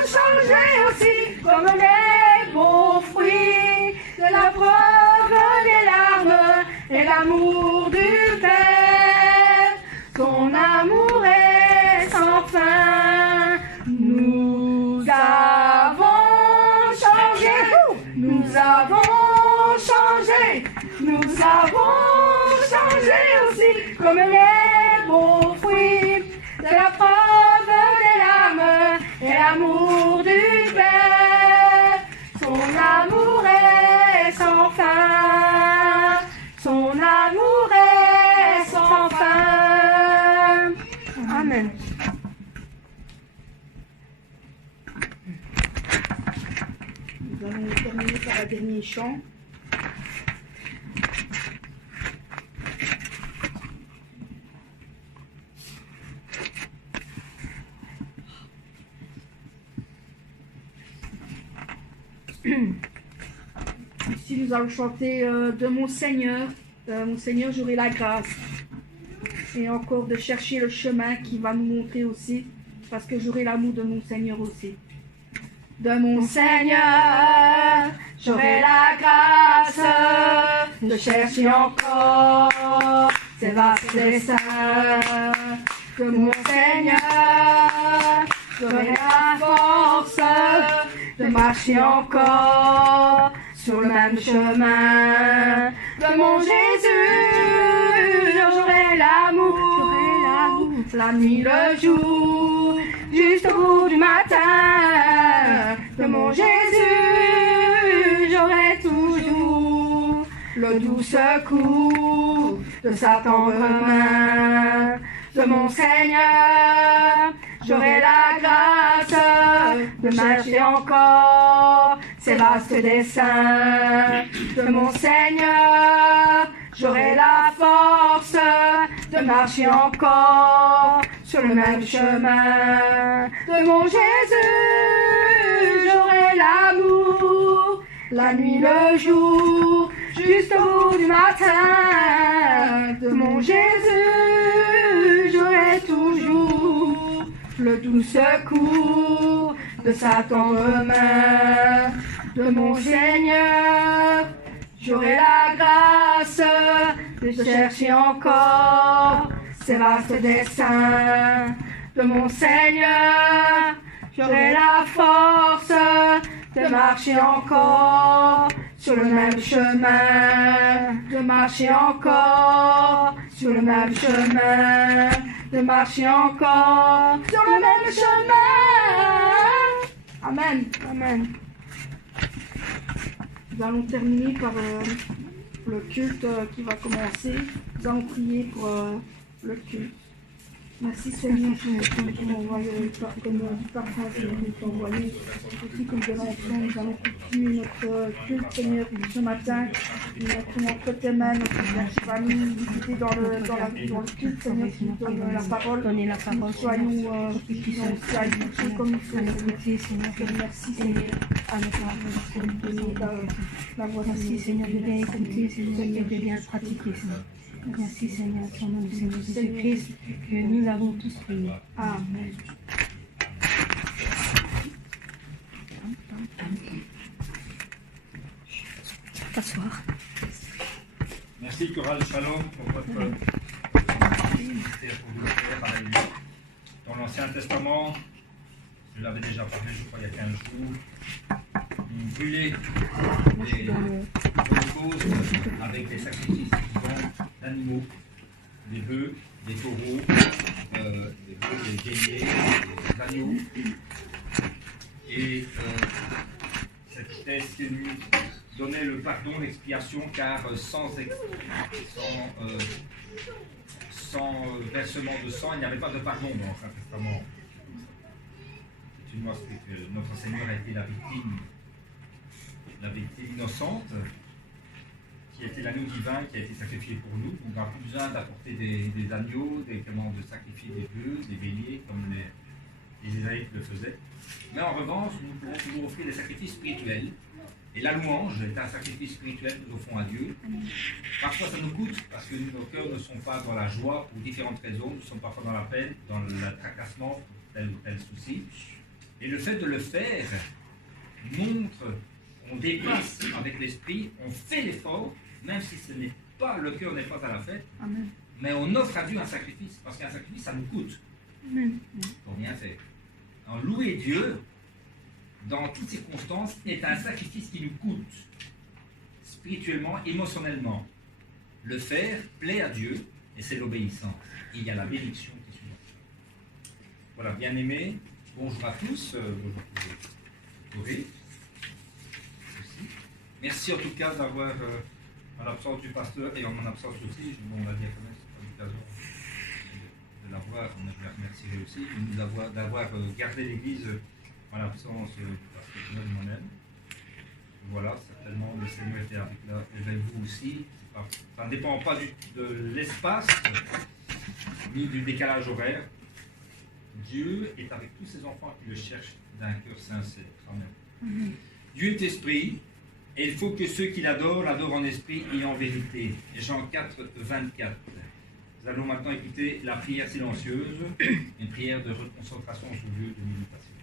changé aussi comme les beaux fruits de la preuve des larmes et l'amour du Père. Son amour est sans fin. Nous avons changé, nous avons changé, nous avons changé aussi comme les beaux fruits de la preuve des larmes et l'amour du Père. Son amour est sans fin. Son amour est sans fin. Amen. Nous allons terminer par un dernier chant. Ici, nous allons chanter de mon Seigneur. Mon Seigneur, j'aurai la grâce. Et encore de chercher le chemin qui va nous montrer aussi, parce que j'aurai l'amour de mon Seigneur aussi. De mon Seigneur, j'aurai la grâce de chercher encore ces vastes desseins. De mon Seigneur, j'aurai la force de marcher encore sur le même chemin. De mon Jésus, j'aurai l'amour, la nuit, le jour, juste au bout du matin. De mon Jésus, j'aurai toujours le doux secours de sa tendre main. De mon Seigneur, j'aurai la grâce de marcher encore ces vastes desseins. De mon Seigneur, j'aurai la force de marcher encore sur le même chemin. De mon Jésus, j'aurai l'amour, la nuit, le jour, juste au bout du matin. De mon Jésus, j'aurai toujours le doux secours de sa tendre main. De mon Seigneur, j'aurai la grâce de chercher encore ces vastes desseins. De mon Seigneur, j'aurai la force de marcher encore sur le même chemin. De marcher encore sur le même chemin. De marcher encore sur le même chemin. Amen. Amen. Nous allons terminer par le culte qui va commencer. Nous allons prier pour le culte. Merci Seigneur pour nous envoyer du parfum que nous envoyé. Aussi comme de l'enfant, nous allons continuer notre culte Seigneur ce matin. Nous mettons entre tes mains notre Père qui va nous guider dans le culte Seigneur qui nous donne la parole. Donner la parole. Soyons aussi à écouter comme il faut Seigneur. Merci Seigneur. Merci Seigneur de bien écouter, Seigneur de bien pratiquer, Seigneur. Merci Seigneur, au nom du Seigneur Jésus-Christ, que nous avons tous prié. Amen. T'asseoir. Merci Chorale Shalom pour votre ministère pour vous faire pareil. Dans l'Ancien Testament, je l'avais déjà parlé, je crois, il y a 15 jours, on brûlait des holocaustes avec des sacrifices d'animaux, des bœufs, des taureaux, des béliers, des agneaux. Et c'était ce qui nous donnait le pardon, l'expiation, car sans versement de sang, il n'y avait pas de pardon dans l'Ancien Testament. C'est une loi spirituelle. Notre Seigneur a été la victime innocente, qui était l'agneau divin qui a été sacrifié pour nous. Donc on n'a plus besoin d'apporter des agneaux, de sacrifier des bœufs, des béliers, comme les Israélites le faisaient. Mais en revanche, nous pouvons toujours offrir des sacrifices spirituels. Et la louange est un sacrifice spirituel que nous offrons à Dieu. Parfois ça nous coûte, parce que nos cœurs ne sont pas dans la joie pour différentes raisons. Nous sommes parfois dans la peine, dans le tracassement pour tel ou tel souci. Et le fait de le faire montre, on dépasse avec l'esprit, on fait l'effort, même si ce n'est pas, le cœur n'est pas à la fête. Amen. Mais on offre à Dieu un sacrifice, parce qu'un sacrifice, ça nous coûte. Amen. Pour bien faire. Alors, louer Dieu, dans toutes circonstances, est un sacrifice qui nous coûte, spirituellement, émotionnellement. Le faire plaît à Dieu, et c'est l'obéissance. Il y a la bénédiction qui suit. Voilà, bien-aimés, bonjour à tous. Bonjour. Merci en tout cas d'avoir, en l'absence du pasteur et en mon absence aussi, on va dire quand même, c'est pas l'occasion de l'avoir, on la remercierai aussi, d'avoir gardé l'église en l'absence du pasteur de moi-même. Voilà, certainement le Seigneur était avec vous aussi. Ça ne dépend pas de l'espace ni du décalage horaire. Dieu est avec tous ses enfants qui le cherchent d'un cœur sincère. Amen. Dieu est esprit, et il faut que ceux qui l'adorent l'adorent en esprit et en vérité. Jean 4, 24. Nous allons maintenant écouter la prière silencieuse, une prière de reconcentration sur Dieu, de méditation.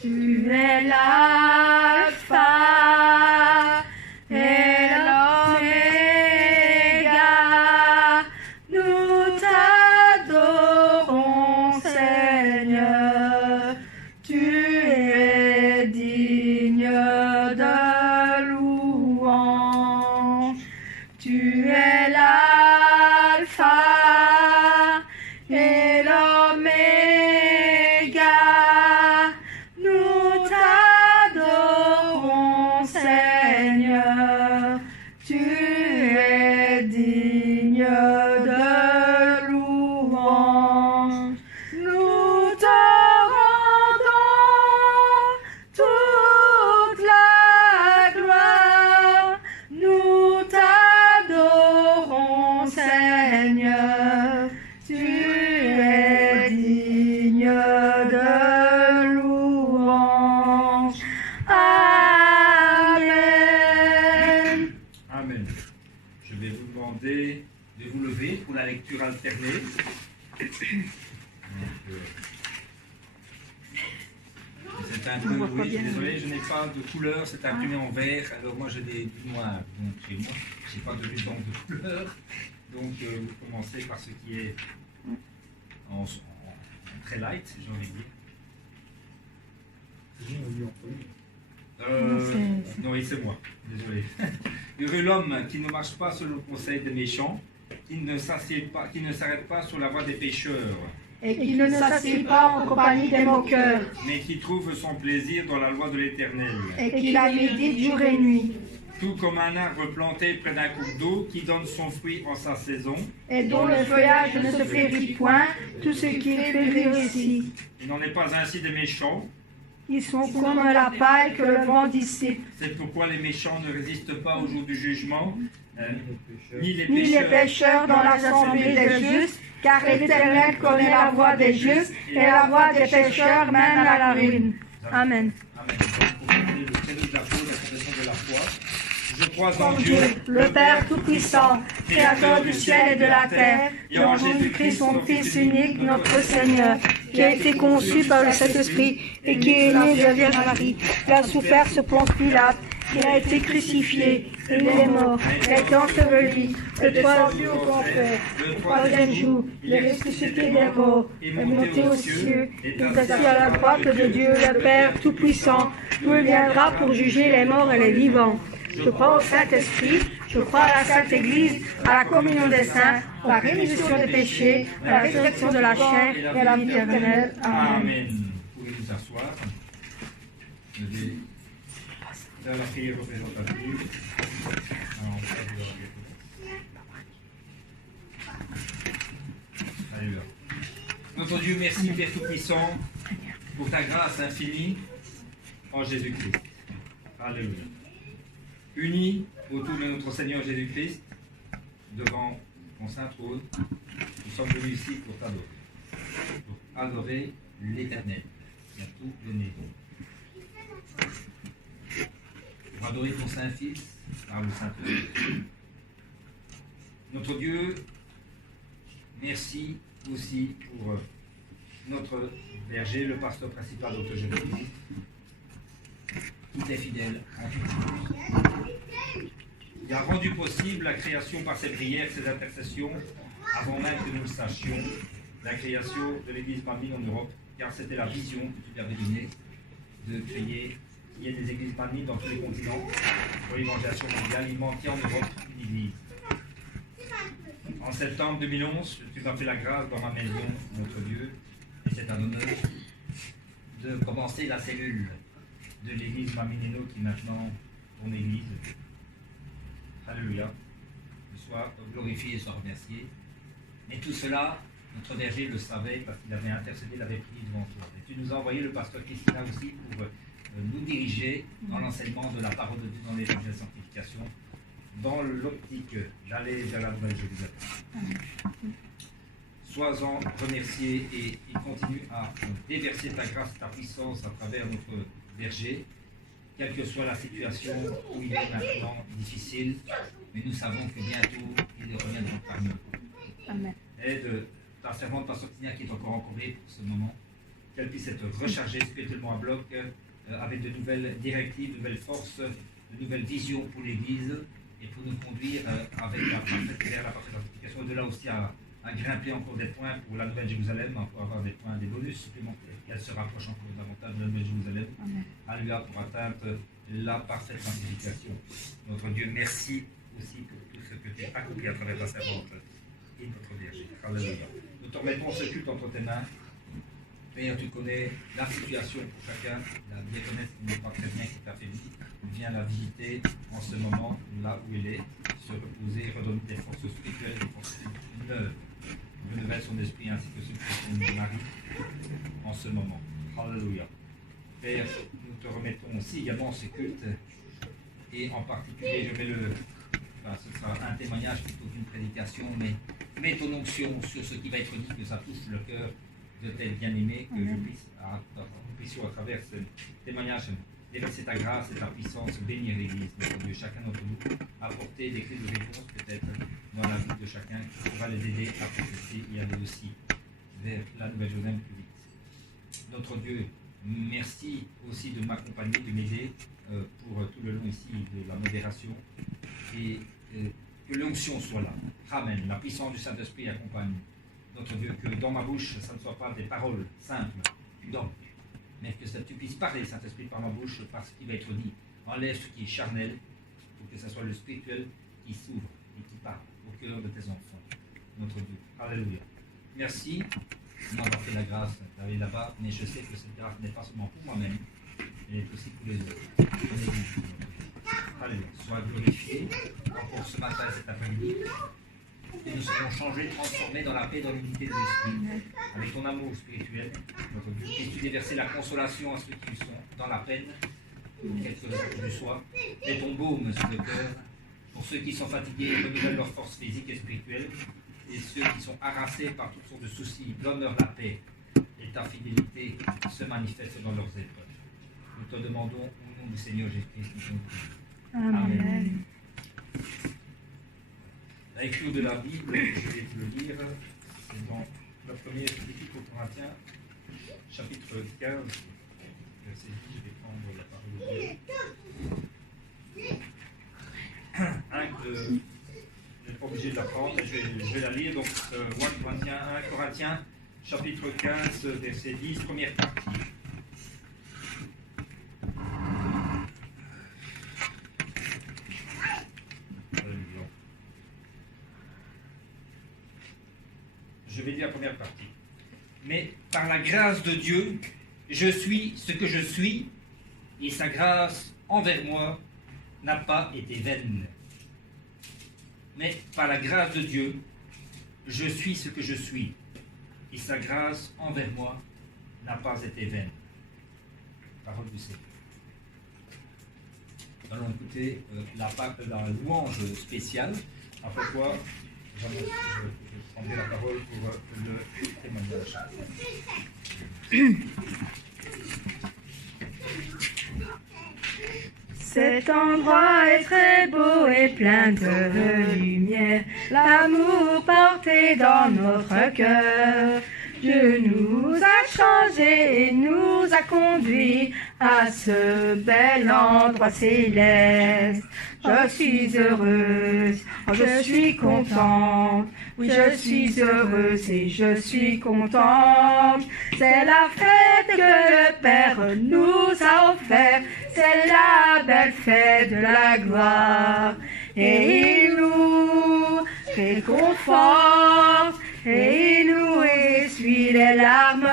Tu es l'alpha et l'oméga, nous t'adorons Seigneur, tu es digne de louange, tu es l'alpha et l'oméga. Nous t'adorons, Seigneur, tu es digne de louange. Nous te rendons toute la gloire. Nous t'adorons, Seigneur, tu es digne de louange. Amen. Amen. Je vais vous demander de vous lever pour la lecture alternée. C'est un peu, oui, désolé, je n'ai pas de couleur, c'est imprimé en vert, alors moi j'ai du noir, donc chez moi, je n'ai pas de ruban de couleur, donc vous commencez par ce qui est en très light, si j'ai envie de dire. Non, oui, c'est moi, désolé. Heureux l'homme qui ne marche pas selon le conseil des méchants, qui ne s'arrête pas sur la voie des pécheurs, Et qui ne s'assied pas en compagnie des moqueurs, mais qui trouve son plaisir dans la loi de l'Éternel. et qui la médite jour et nuit, Tout comme un arbre planté près d'un cours d'eau qui donne son fruit en sa saison. et dont le feuillage ne se flétrit point, tout ce qui est réussit. Il n'en est pas ainsi des méchants. Ils sont comme la paille que le vent dissipe. C'est pourquoi les méchants ne résistent pas au jour du jugement, ni les Ni les pécheurs dans l'assemblée des justes, car l'Éternel connaît la voie des justes, et la voie des pécheurs mène à la ruine. Amen. Amen. Donc, pour donner le cadeau de la foi, la confession de la foi. Je crois en En Dieu, Dieu, le Père Tout-Puissant, Créateur du ciel et de la terre, et en Jésus-Christ, son Fils unique, notre Seigneur, qui a été conçu par le Saint-Esprit et qui est né de la Vierge Marie, qui a souffert ce Ponce Pilate, il a été crucifié, et il est mort, il a été enseveli, le descendu au enfer, le troisième jour, il est ressuscité des morts, est monté aux cieux, il est assis à la droite de Dieu, le Père Tout-Puissant, d'où il viendra pour juger les morts et les vivants. Je crois au Saint-Esprit, je crois à la Sainte Église, à la communion des saints, à la rémission des péchés, à la résurrection de la chair et à la vie éternelle. Amen. Amen. Vous pouvez vous asseoir. Je vais faire la prière représentative. Alléluia. Notre Dieu, merci Père Tout-Puissant pour ta grâce infinie en Jésus-Christ. Alléluia. Unis autour de notre Seigneur Jésus-Christ, devant ton saint trône, nous sommes venus ici pour t'adorer. Pour adorer l'Éternel, qui a tout donné. Pour adorer ton Saint-Fils par le Saint-Esprit. Notre Dieu, merci aussi pour notre berger, le pasteur principal, notre Jésus-Christ, qui est fidèle en toutes choses. Il a rendu possible la création par ses prières, ses intercessions, avant même que nous le sachions, la création de l'Église Mamine en Europe, car c'était la vision que tu lui avais donnée de créer qu'il y ait des églises Mamine dans tous les continents pour l'évangélisation mondiale. Il manquait en Europe une église. En septembre 2011, tu m'as fait la grâce dans ma maison, notre Dieu, et c'est un honneur de commencer la cellule de l'église Mamineno qui est maintenant ton église. Alléluia. Sois glorifié et sois remercié. Mais tout cela, notre berger le savait parce qu'il avait intercédé, il avait prié devant toi. Et tu nous as envoyé le pasteur Christina aussi pour nous diriger dans l'enseignement de la parole de Dieu dans l'évangile de la sanctification, dans l'optique d'aller vers la nouvelle Jérusalem. Sois-en remercié et il continue à déverser ta grâce, ta puissance à travers notre berger, quelle que soit la situation où il est maintenant difficile, mais nous savons que bientôt il reviendra parmi nous. Amen. Aide ta servante, Pasteur Tina, qui est encore encombrée pour ce moment, qu'elle puisse être rechargée spirituellement à bloc, avec de nouvelles directives, de nouvelles forces, de nouvelles visions pour l'Église, et pour nous conduire avec vers la parfaite sanctification, et de là aussi à grimper encore des points pour la Nouvelle Jérusalem, pour avoir des points, des bonus supplémentaires. Qu'elle se rapproche encore davantage de la Nouvelle Jérusalem. Alléluia, pour atteindre la parfaite sanctification. Notre Dieu, merci aussi pour tout ce que tu as accompli à travers ta servante et notre berger. Alléluia. Nous te remettons ce culte entre tes mains. Père, tu connais la situation pour chacun, la diaconesse qui n'est pas très bien, qui t'affaiblit. Viens la visiter en ce moment, là où elle est, se reposer, redonner des forces spirituelles, des forces neuves. Renouvelle son esprit ainsi que celui de son mari en ce moment. Alléluia. Père, nous te remettons aussi également ce culte, et en particulier, ce sera un témoignage plutôt qu'une prédication, mais mets ton onction sur ce qui va être dit, que ça touche le cœur de tes bien-aimés, que je puisse, puissions à travers ce témoignage, déverser ta grâce et ta puissance, bénir l'Église, notre Dieu, chacun d'entre nous, apporter des clés de réponse peut-être dans la vie de chacun, qui pourra les aider à progresser et aller aussi vers la Nouvelle Jérusalem plus vite. Notre Dieu, merci aussi de m'accompagner, de m'aider pour tout le long ici de la modération, et que l'onction soit là. Amen. La puissance du Saint-Esprit accompagne. Notre Dieu, que dans ma bouche, ça ne soit pas des paroles simples, donc, mais que tu puisses parler, Saint-Esprit, par ma bouche, par ce qui va être dit. Enlève ce qui est charnel, pour que ce soit le spirituel qui s'ouvre et qui parle au cœur de tes enfants. Notre Dieu. Alléluia. Merci de m'avoir fait la grâce d'aller là-bas, mais je sais que cette grâce n'est pas seulement pour moi-même, elle est aussi pour les autres. Alléluia. Sois glorifié encore ce matin et cet après-midi. Et nous serons changés, transformés dans la paix, dans l'unité de l'esprit, avec ton amour spirituel, notre Dieu. Et tu déverser la consolation à ceux qui sont dans la peine, quel que tu sois. Et ton baume sur le cœur, pour ceux qui sont fatigués, renouvelle leur force physique et spirituelle, et ceux qui sont harassés par toutes sortes de soucis, donne-leur la paix, et ta fidélité se manifeste dans leurs épreuves. Nous te demandons au nom du Seigneur Jésus-Christ. Amen. La lecture de la Bible, je vais vous le lire, c'est dans la première épître aux Corinthiens, chapitre 15, verset 10, je vais prendre la parole de Dieu. Je n'ai pas obligé de la prendre, mais je vais la lire, donc 1 Corinthiens, chapitre 15, verset 10, première partie. Je vais dire la première partie. Mais par la grâce de Dieu, je suis ce que je suis, et sa grâce envers moi n'a pas été vaine. Mais par la grâce de Dieu, je suis ce que je suis, et sa grâce envers moi n'a pas été vaine. Parole du Seigneur. Nous allons écouter la louange spéciale, après quoi je prendrai la parole pour le témoignage. Cet endroit est très beau et plein de lumière, l'amour porté dans notre cœur. Dieu nous a changés et nous a conduits à ce bel endroit céleste. Je suis heureuse, je suis contente, oui je suis heureuse et je suis contente. C'est la fête que le Père nous a offerte, c'est la belle fête de la gloire. Et il nous réconforte, et il nous essuie les larmes,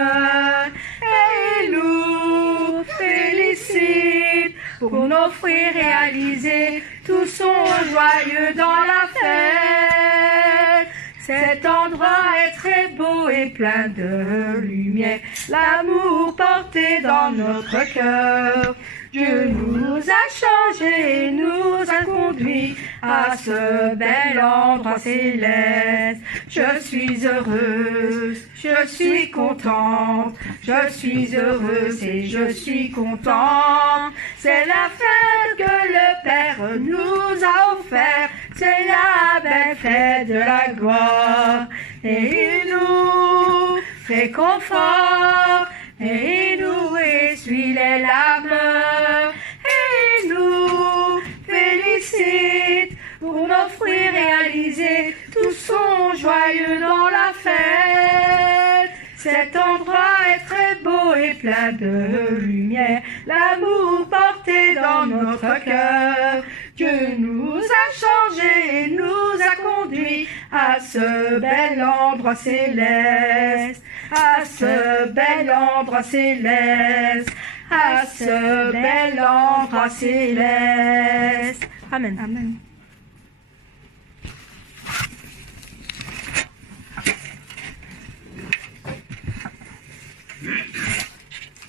et il nous félicite pour nos fruits réalisés. Tous sont joyeux dans la fête. Cet endroit est très beau et plein de lumière, l'amour porté dans notre cœur. Dieu nous a changés et nous a conduits à ce bel endroit céleste. Je suis heureuse, je suis contente, je suis heureuse et je suis contente. C'est la fête que le Père nous a offerte, c'est la belle fête de la gloire. Et il nous fait confort, et il nous essuie les larmes, et il nous félicite pour nos fruits réalisés. Tous sont joyeux dans la fête. Cet endroit est très beau et plein de lumière. L'amour porté dans notre cœur. Dieu nous a changés et nous a conduits à ce bel endroit céleste. À ce bel endroit céleste. À ce bel endroit céleste. Amen. Amen.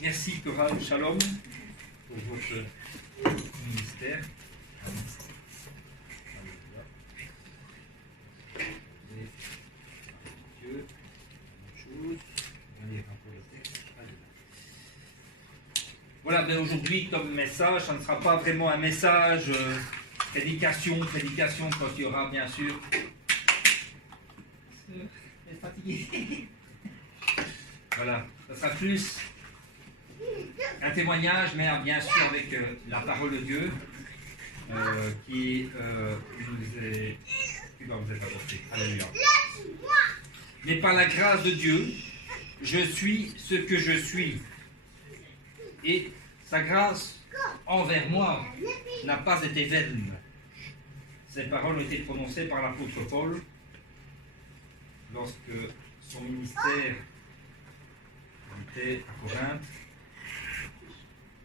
Merci Chorale Shalom pour votre ministère. Dieu, chose. Voilà, mais aujourd'hui, comme message, ça ne sera pas vraiment un message prédication quand il y aura bien sûr. Vous êtes fatigué. Voilà, ça sera plus un témoignage, mais bien sûr avec la parole de Dieu qui va vous être apportée. Alléluia. Mais par la grâce de Dieu, je suis ce que je suis. Et sa grâce envers moi n'a pas été vaine. Ces paroles ont été prononcées par l'apôtre Paul lorsque son ministère était à Corinthe.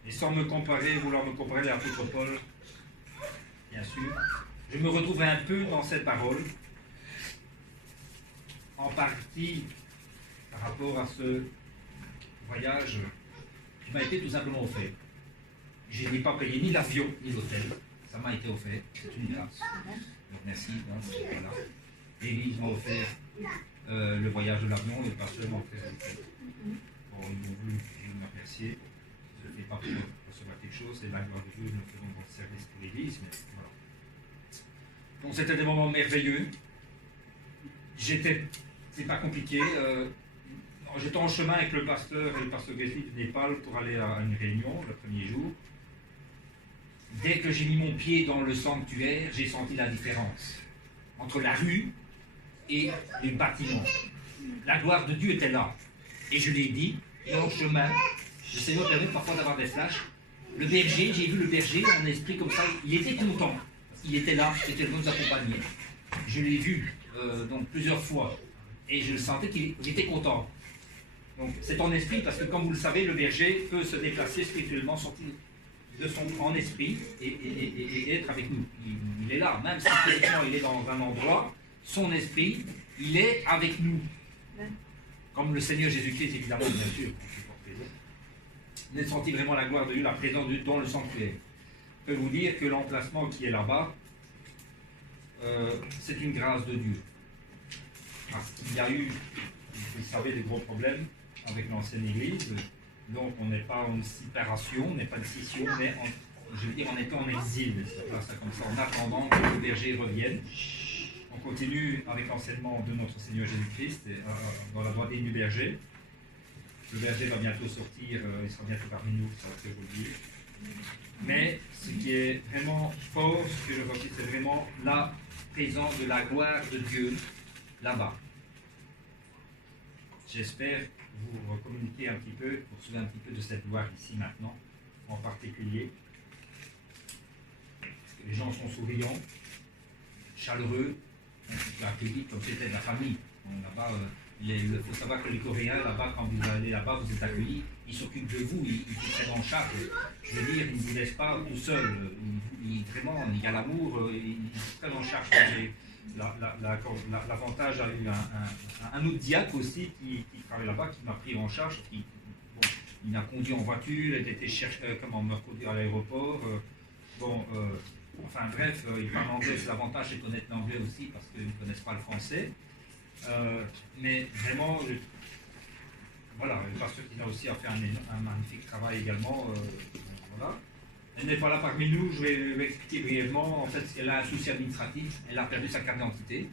Et sans vouloir me comparer à l'apôtre Paul, bien sûr, je me retrouve un peu dans cette parole, en partie par rapport à ce voyage qui m'a été tout simplement offert. Je n'ai pas payé ni l'avion ni l'hôtel, ça m'a été offert, c'est une grâce. Donc merci, voilà. L'Église m'a offert le voyage de l'avion, le pasteur m'a offert l'hôtel. Bon, ils m'ont voulu me remercier. Je ne fais pas pour recevoir quelque chose, c'est la gloire de Dieu, nous faisons votre service pour l'Église, mais voilà. Donc c'était des moments merveilleux. C'est pas compliqué. J'étais en chemin avec le pasteur et le pasteur Gesli de Népal pour aller à une réunion le premier jour. Dès que j'ai mis mon pied dans le sanctuaire, j'ai senti la différence entre la rue et le bâtiment. La gloire de Dieu était là. Et je l'ai dit, et en chemin, le Seigneur permet parfois d'avoir des flashs. Le berger, j'ai vu le berger en esprit comme ça, il était content. Il était là, il était venu nous accompagner. Je l'ai vu donc plusieurs fois. Et je sentais qu'il était content. Donc c'est en esprit, parce que comme vous le savez, le berger peut se déplacer spirituellement, sortir de en esprit et être avec nous. Il est là, même si physiquement il est dans un endroit, son esprit, il est avec nous. Comme le Seigneur Jésus-Christ, évidemment, bien sûr. Vous avez senti vraiment la gloire de Dieu, la présence de Dieu dans le sanctuaire. Je peux vous dire que l'emplacement qui est là-bas, c'est une grâce de Dieu. Parce qu'il y a eu, vous savez, des gros problèmes avec l'ancienne église. Donc on n'est pas en séparation, on n'est pas de scission, mais je veux dire, on était en exil, ça comme ça, en attendant que le berger revienne. On continue avec l'enseignement de notre Seigneur Jésus-Christ dans la droite ligne du berger. Le berger va bientôt sortir, il sera bientôt parmi nous, ça va que vous le dire. Mais ce qui est vraiment fort, ce que je vois, c'est vraiment la présence de la gloire de Dieu là-bas. J'espère vous communiquer un petit peu, vous souvenir un petit peu de cette gloire ici maintenant, en particulier. Parce que les gens sont souriants, chaleureux, accueillis comme c'était de la famille. Là-bas, il faut savoir que les Coréens, là-bas, quand vous allez là-bas, vous êtes accueillis, ils s'occupent de vous, ils vous prennent en charge. Je veux dire, ils ne vous laissent pas tout seul. Vraiment, il y a l'amour, ils vous prennent en charge. L'avantage a eu un autre diacre aussi qui travaille là-bas, qui m'a pris en charge. Il m'a conduit en voiture, il était chercher comment me conduire à l'aéroport. enfin bref, ils parlent anglais, c'est l'avantage, c'est de connaître l'anglais aussi, parce qu'ils ne connaissent pas le français. Mais vraiment, voilà, le pasteur Tina aussi a fait un magnifique travail également. Voilà. Elle n'est pas là parmi nous, je vais lui expliquer brièvement. En fait, elle a un souci administratif, elle a perdu sa carte d'identité.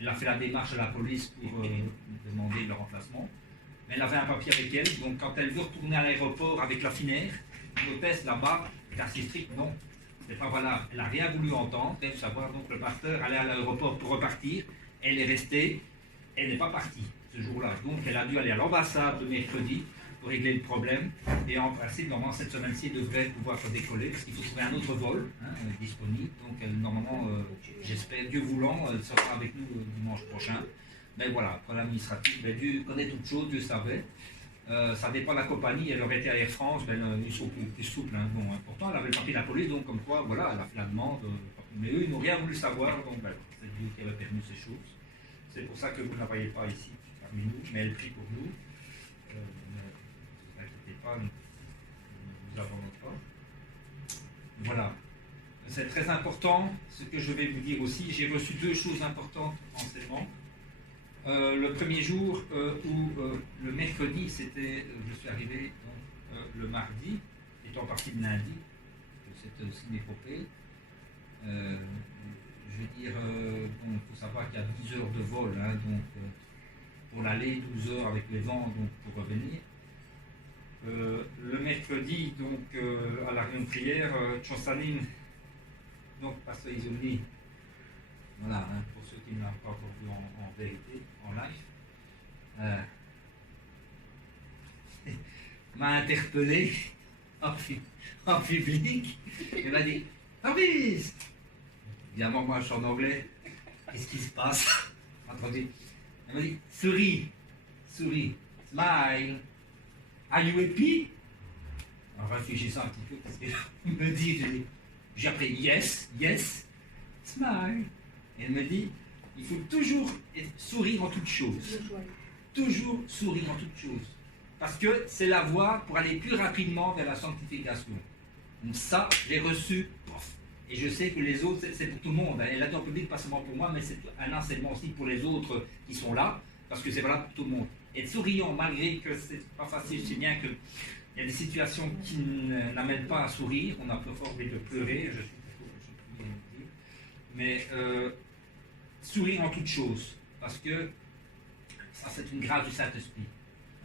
Elle a fait la démarche à la police pour demander le remplacement. Mais elle avait un papier avec elle, donc quand elle veut retourner à l'aéroport avec la FINER, l'hôtesse là-bas est assez stricte, non. C'est pas voilà, elle n'a rien voulu entendre, elle veut savoir, donc le pasteur allait à l'aéroport pour repartir, elle est restée, elle n'est pas partie ce jour-là. Donc elle a dû aller à l'ambassade le mercredi pour régler le problème, et en principe, normalement cette semaine-ci, elle devrait pouvoir se décoller, parce qu'il faut trouver un autre vol disponible. Donc elle, normalement, j'espère, Dieu voulant, elle sera avec nous dimanche prochain. Mais voilà, pour l'administratif, ben, Dieu connaît toutes choses, Dieu savait. Ça dépend de la compagnie, elle aurait été à Air France, ben, ils sont plus souples. Hein. Bon, pourtant, elle avait le papier de la police, donc comme quoi, voilà, elle a fait la demande. Mais eux, ils n'ont rien voulu savoir, donc ben, c'est Dieu qui avait permis ces choses. C'est pour ça que vous ne la voyez pas ici, parmi nous, mais elle prie pour nous. Ne vous inquiétez pas, nous ne vous abandonnons pas. Voilà. C'est très important, ce que je vais vous dire aussi. J'ai reçu 2 choses importantes enseignement. Le premier jour où le mercredi, c'était, je suis arrivé donc, le mardi, étant parti de lundi, c'était aussi une épopée. Je veux dire, il faut savoir qu'il y a 10 heures de vol, hein, donc pour l'aller, 12 heures avec les vents donc, pour revenir. Le mercredi, donc à la réunion de prière, Tchonsaline, donc pasteur Isomni, voilà, hein, pour ceux qui ne l'ont pas encore vu en vérité, en live, m'a interpellé en public et m'a dit Fabrice, évidemment, moi je suis en anglais, qu'est-ce qui se passe? Entendu. Elle m'a dit souris, smile, are you happy? En réfléchissant un petit peu, parce qu'il me dit, j'ai appris yes, smile. Et elle me dit, il faut toujours sourire en toutes choses. Toujours sourire en toutes choses. Parce que c'est la voie pour aller plus rapidement vers la sanctification. Donc ça, j'ai reçu, et je sais que les autres, c'est pour tout le monde. Elle a dit en public, pas seulement pour moi, mais c'est un enseignement aussi pour les autres qui sont là, parce que c'est valable pour tout le monde. Être souriant, malgré que c'est pas facile, je sais bien qu'il y a des situations qui n'amènent pas à sourire, on a parfois envie de pleurer, je suis mais sourire en toutes choses, parce que ça c'est une grâce du Saint-Esprit.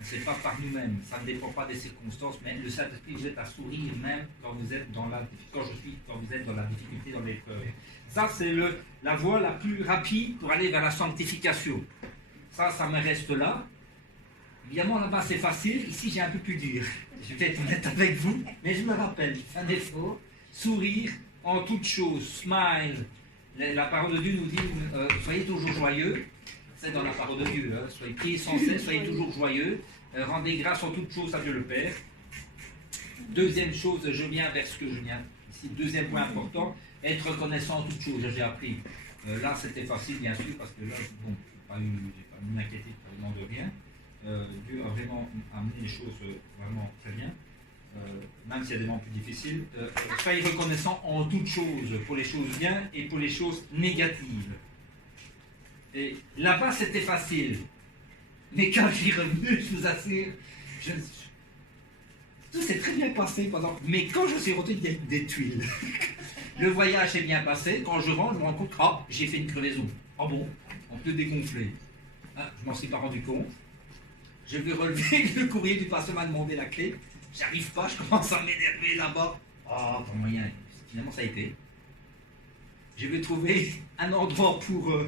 Ce n'est pas par nous-mêmes, ça ne dépend pas des circonstances, mais le Saint-Esprit vous aide à sourire même quand vous êtes dans la difficulté, dans l'épreuve. Ça c'est la voie la plus rapide pour aller vers la sanctification. Ça me reste là. Évidemment là-bas c'est facile, ici j'ai un peu plus dur. Je vais être honnête avec vous, mais je me rappelle, un effort, sourire en toutes choses, smile. La parole de Dieu nous dit, soyez toujours joyeux, c'est dans la parole de Dieu, hein. Soyez sans cesse, soyez toujours joyeux, rendez grâce en toutes choses à Dieu le Père. Deuxième chose, je viens vers ce que je viens, ici, deuxième point important, être reconnaissant en toutes choses, j'ai appris. Là c'était facile bien sûr, parce que là, bon, je n'ai pas m'inquiéter vraiment de rien. Dieu a vraiment amené les choses vraiment très bien. Même s'il y a des moments plus difficiles, soyez reconnaissant en toutes choses, pour les choses bien et pour les choses négatives. Et là-bas, c'était facile. Mais quand j'y revenu, je vous assure, tout s'est très bien passé pendant. Mais quand je suis rentré des tuiles, le voyage s'est bien passé. Quand je rentre, je me rends compte, j'ai fait une crevaison. Ah bon, on peut dégonfler. Ah, je m'en suis pas rendu compte. Je vais relever le courrier du pasteur m'a demandé la clé. J'arrive pas, je commence à m'énerver là-bas. Ah, pas moyen. Finalement, ça a été. Je vais trouver un endroit pour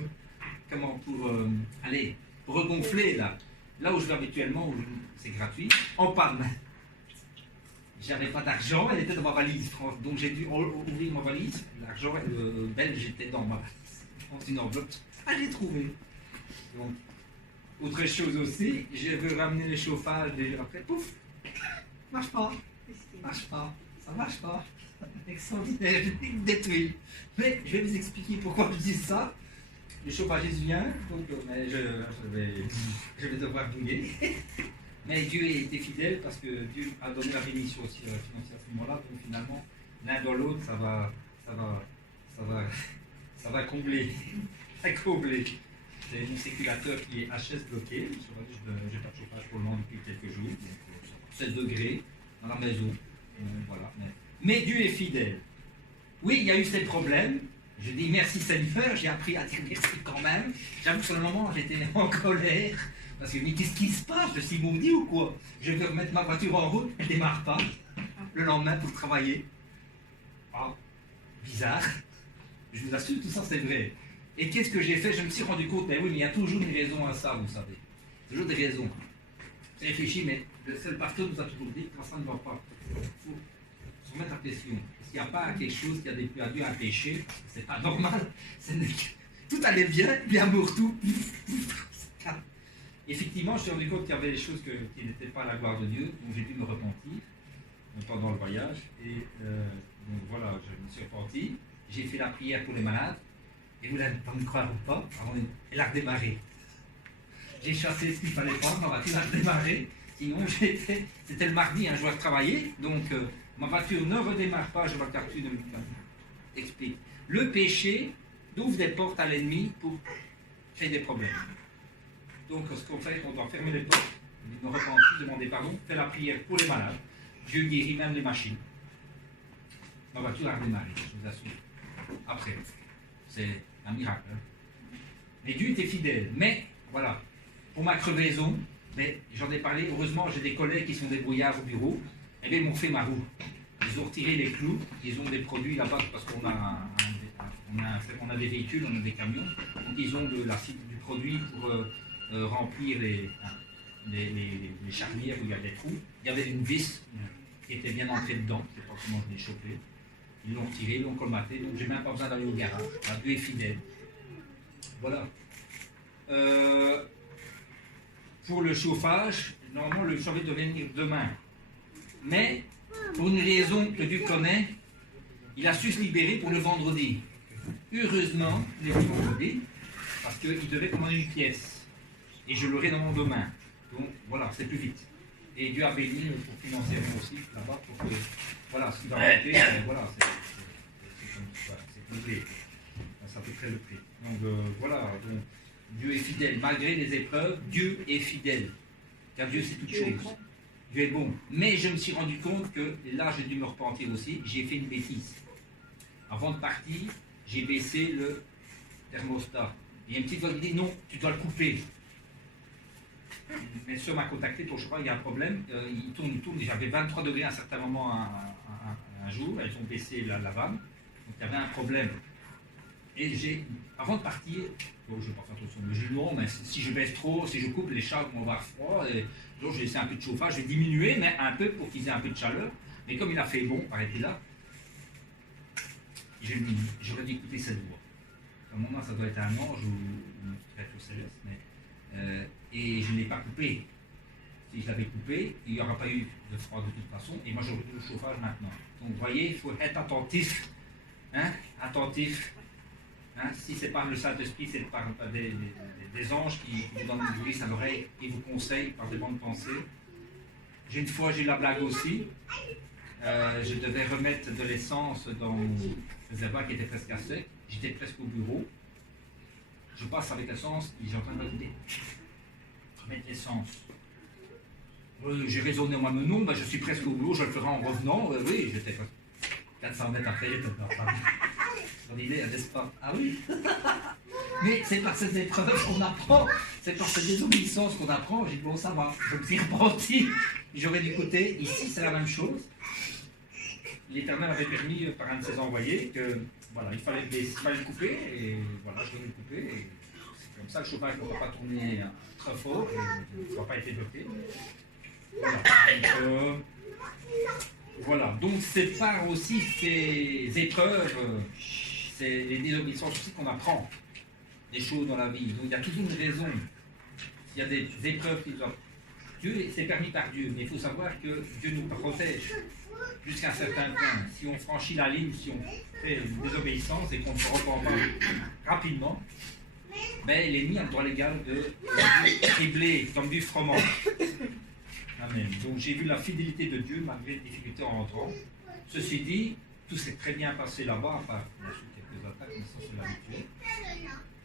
regonfler là où je vais habituellement, où c'est gratuit, en panne. J'avais pas d'argent, elle était dans ma valise, donc j'ai dû ouvrir ma valise. L'argent belge était dans ma valise, dans une enveloppe. Ah, j'ai trouvé. Donc, autre chose aussi, je veux ramener le chauffage et après, pouf, marche pas, ça marche pas. Extraordinaire, des tuiles. Mais je vais vous expliquer pourquoi je dis ça. Le chauffage est bien, donc mais je vais devoir douiller. Mais Dieu a été fidèle parce que Dieu a donné la bénédiction aussi financière à ce moment-là. Donc finalement, l'un dans l'autre, ça va ça va combler. Ça va combler. J'ai mon séculateur qui est HS bloqué. Je n'ai pas de chauffage pour le moment depuis quelques jours. Donc, 7 degrés dans la maison. Voilà. Mais Dieu est fidèle. Oui, il y a eu ces problèmes. Je dis merci Seigneur, j'ai appris à dire merci quand même. J'avoue que sur le moment, j'étais en colère. Parce que, mais qu'est-ce qui se passe? Je suis maudit ou quoi? Je vais remettre ma voiture en route, elle ne démarre pas. Le lendemain pour travailler. Ah, bizarre. Je vous assure, tout ça c'est vrai. Et qu'est-ce que j'ai fait? Je me suis rendu compte, mais oui, mais il y a toujours une raison à ça, vous savez. Toujours des raisons. J'ai réfléchi, mais le seul pasteur nous a toujours dit quand ça ne va pas. Il faut se remettre en question. S'il n'y a pas quelque chose qui a dû un péché, c'est pas normal. Tout allait bien, l'amour tout. Effectivement, je me suis rendu compte qu'il y avait des choses qui n'étaient pas à la gloire de Dieu, donc j'ai dû me repentir pendant le voyage. Et donc voilà, je me suis repenti. J'ai fait la prière pour les malades. Et vous ne croire ou pas, elle a redémarré. J'ai chassé ce qu'il fallait pas, ma voiture a redémarré. Sinon, c'était le mardi, je dois travailler. Donc, ma voiture ne redémarre pas, je vois le carton de explique. Le péché ouvre des portes à l'ennemi pour créer des problèmes. Donc, ce qu'on fait, on doit fermer les portes, me repentir, demander pardon, faire la prière pour les malades. Dieu guérit même les machines. Ma voiture a redémarré, je vous assure. Après, c'est un miracle. Hein. Mais Dieu était fidèle. Mais, voilà, pour ma crevaison, j'en ai parlé, heureusement, j'ai des collègues qui sont débrouillards au bureau, et bien ils m'ont fait ma roue. Ils ont retiré les clous, ils ont des produits là-bas, parce qu'on a, on a des véhicules, on a des camions, donc ils ont du produit pour remplir les charnières où il y a des trous. Il y avait une vis qui était bien entrée dedans, c'est pas comment je l'ai chopé. Ils l'ont tiré, ils l'ont colmaté, donc j'ai même pas besoin d'aller au garage. Dieu est fidèle. Voilà. Pour le chauffage, normalement le chauffage devait venir demain. Mais, pour une raison que Dieu connaît, il a su se libérer pour le vendredi. Heureusement, il est venu vendredi, parce qu'il devait commander une pièce. Et je l'aurai dans mon domaine. Donc voilà, c'est plus vite. Et Dieu a béni pour financièrement aussi, là-bas, pour que, voilà, ce qui va monter, voilà, c'est complet. Ça peut créer le prix. Donc voilà, donc, Dieu est fidèle. Malgré les épreuves, Dieu est fidèle. Car Dieu, c'est toute chose. Dieu est bon. Mais je me suis rendu compte que, et là j'ai dû me repentir aussi, j'ai fait une bêtise. Avant de partir, j'ai baissé le thermostat. Il y a une petite voix qui dit non, tu dois le couper. Bien sûr, m'a contacté pour je crois, il y a un problème. Il tourne. J'avais 23 degrés à un certain moment un jour. Elles ont baissé la vanne. Donc il y avait un problème. Et avant de partir, je ne vais pas faire attention, mais j'ai dit non, mais si je baisse trop, si je coupe, les chats vont avoir froid. Donc j'ai laissé un peu de chauffage, j'ai diminué, mais un peu pour qu'ils aient un peu de chaleur. Mais comme il a fait bon, arrêtez là, j'aurais dû écouter cette voix. À un moment, ça doit être un ange ou une traite au céleste, mais. Et je ne l'ai pas coupé. Si je l'avais coupé, il n'y aurait pas eu de froid de toute façon, et moi j'aurais eu le chauffage maintenant. Donc vous voyez, il faut être attentif. Hein, attentif. Hein, si c'est par le Saint-Esprit, c'est par des anges qui vous donnent une glisse à l'oreille et vous conseillent par des bonnes pensées. Une fois, j'ai eu la blague aussi. Je devais remettre de l'essence dans mon réservoir qui était presque à sec. J'étais presque au bureau. Je passe avec l'essence, et j'ai en train de m'écouter. Remettre l'essence. J'ai raisonné en moi-même, non, je suis presque au boulot, je le ferai en revenant. Oui, j'étais 400 mètres après, on y est, n'est-ce pas? Ah oui. Mais c'est par cette épreuve qu'on apprend, c'est par cette désobéissance qu'on apprend. J'ai dit, bon, ça va, je me suis repenti. J'aurais dû écouter, ici c'est la même chose. L'Éternel avait permis par un de ses envoyés que, voilà, il fallait le couper, et voilà, je devais le couper. Et c'est comme ça, le chauffage ne va pas tourner très fort, et il ne va pas être bloqué. Voilà, donc c'est par aussi ces épreuves, c'est les désobéissances aussi qu'on apprend des choses dans la vie. Donc il y a toujours une raison. Il y a des épreuves qui doivent. Dieu, c'est permis par Dieu, mais il faut savoir que Dieu nous protège jusqu'à un certain point. Si on franchit la ligne, si on fait une désobéissance et qu'on ne se repent pas rapidement, mais l'ennemi a le droit légal de tripler comme du fromage. Amen. Donc j'ai vu la fidélité de Dieu malgré les difficultés en rentrant. Ceci dit, tout s'est très bien passé là-bas, à part bien sûr qu'il y quelques attaques, mais ça c'est l'habitude.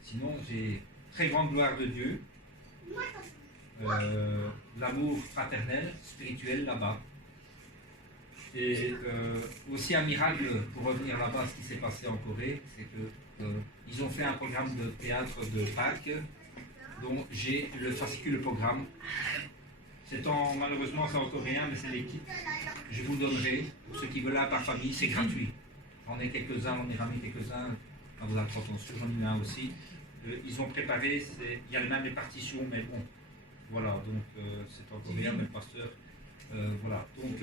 Sinon, j'ai très grande gloire de Dieu, l'amour fraternel, spirituel là-bas. Et aussi un miracle, pour revenir là-bas, ce qui s'est passé en Corée, c'est que ils ont fait un programme de théâtre de Pâques, dont j'ai le fascicule programme. Malheureusement, c'est en coréen, mais c'est l'équipe. Je vous donnerai, pour ceux qui veulent là par famille, c'est gratuit. J'en ai quelques-uns, on est ramené quelques-uns à vos attentions, j'en ai un aussi. Ils ont préparé, il y a même les partitions, mais bon, voilà, donc c'est en coréen, mais le pasteur, voilà. Donc,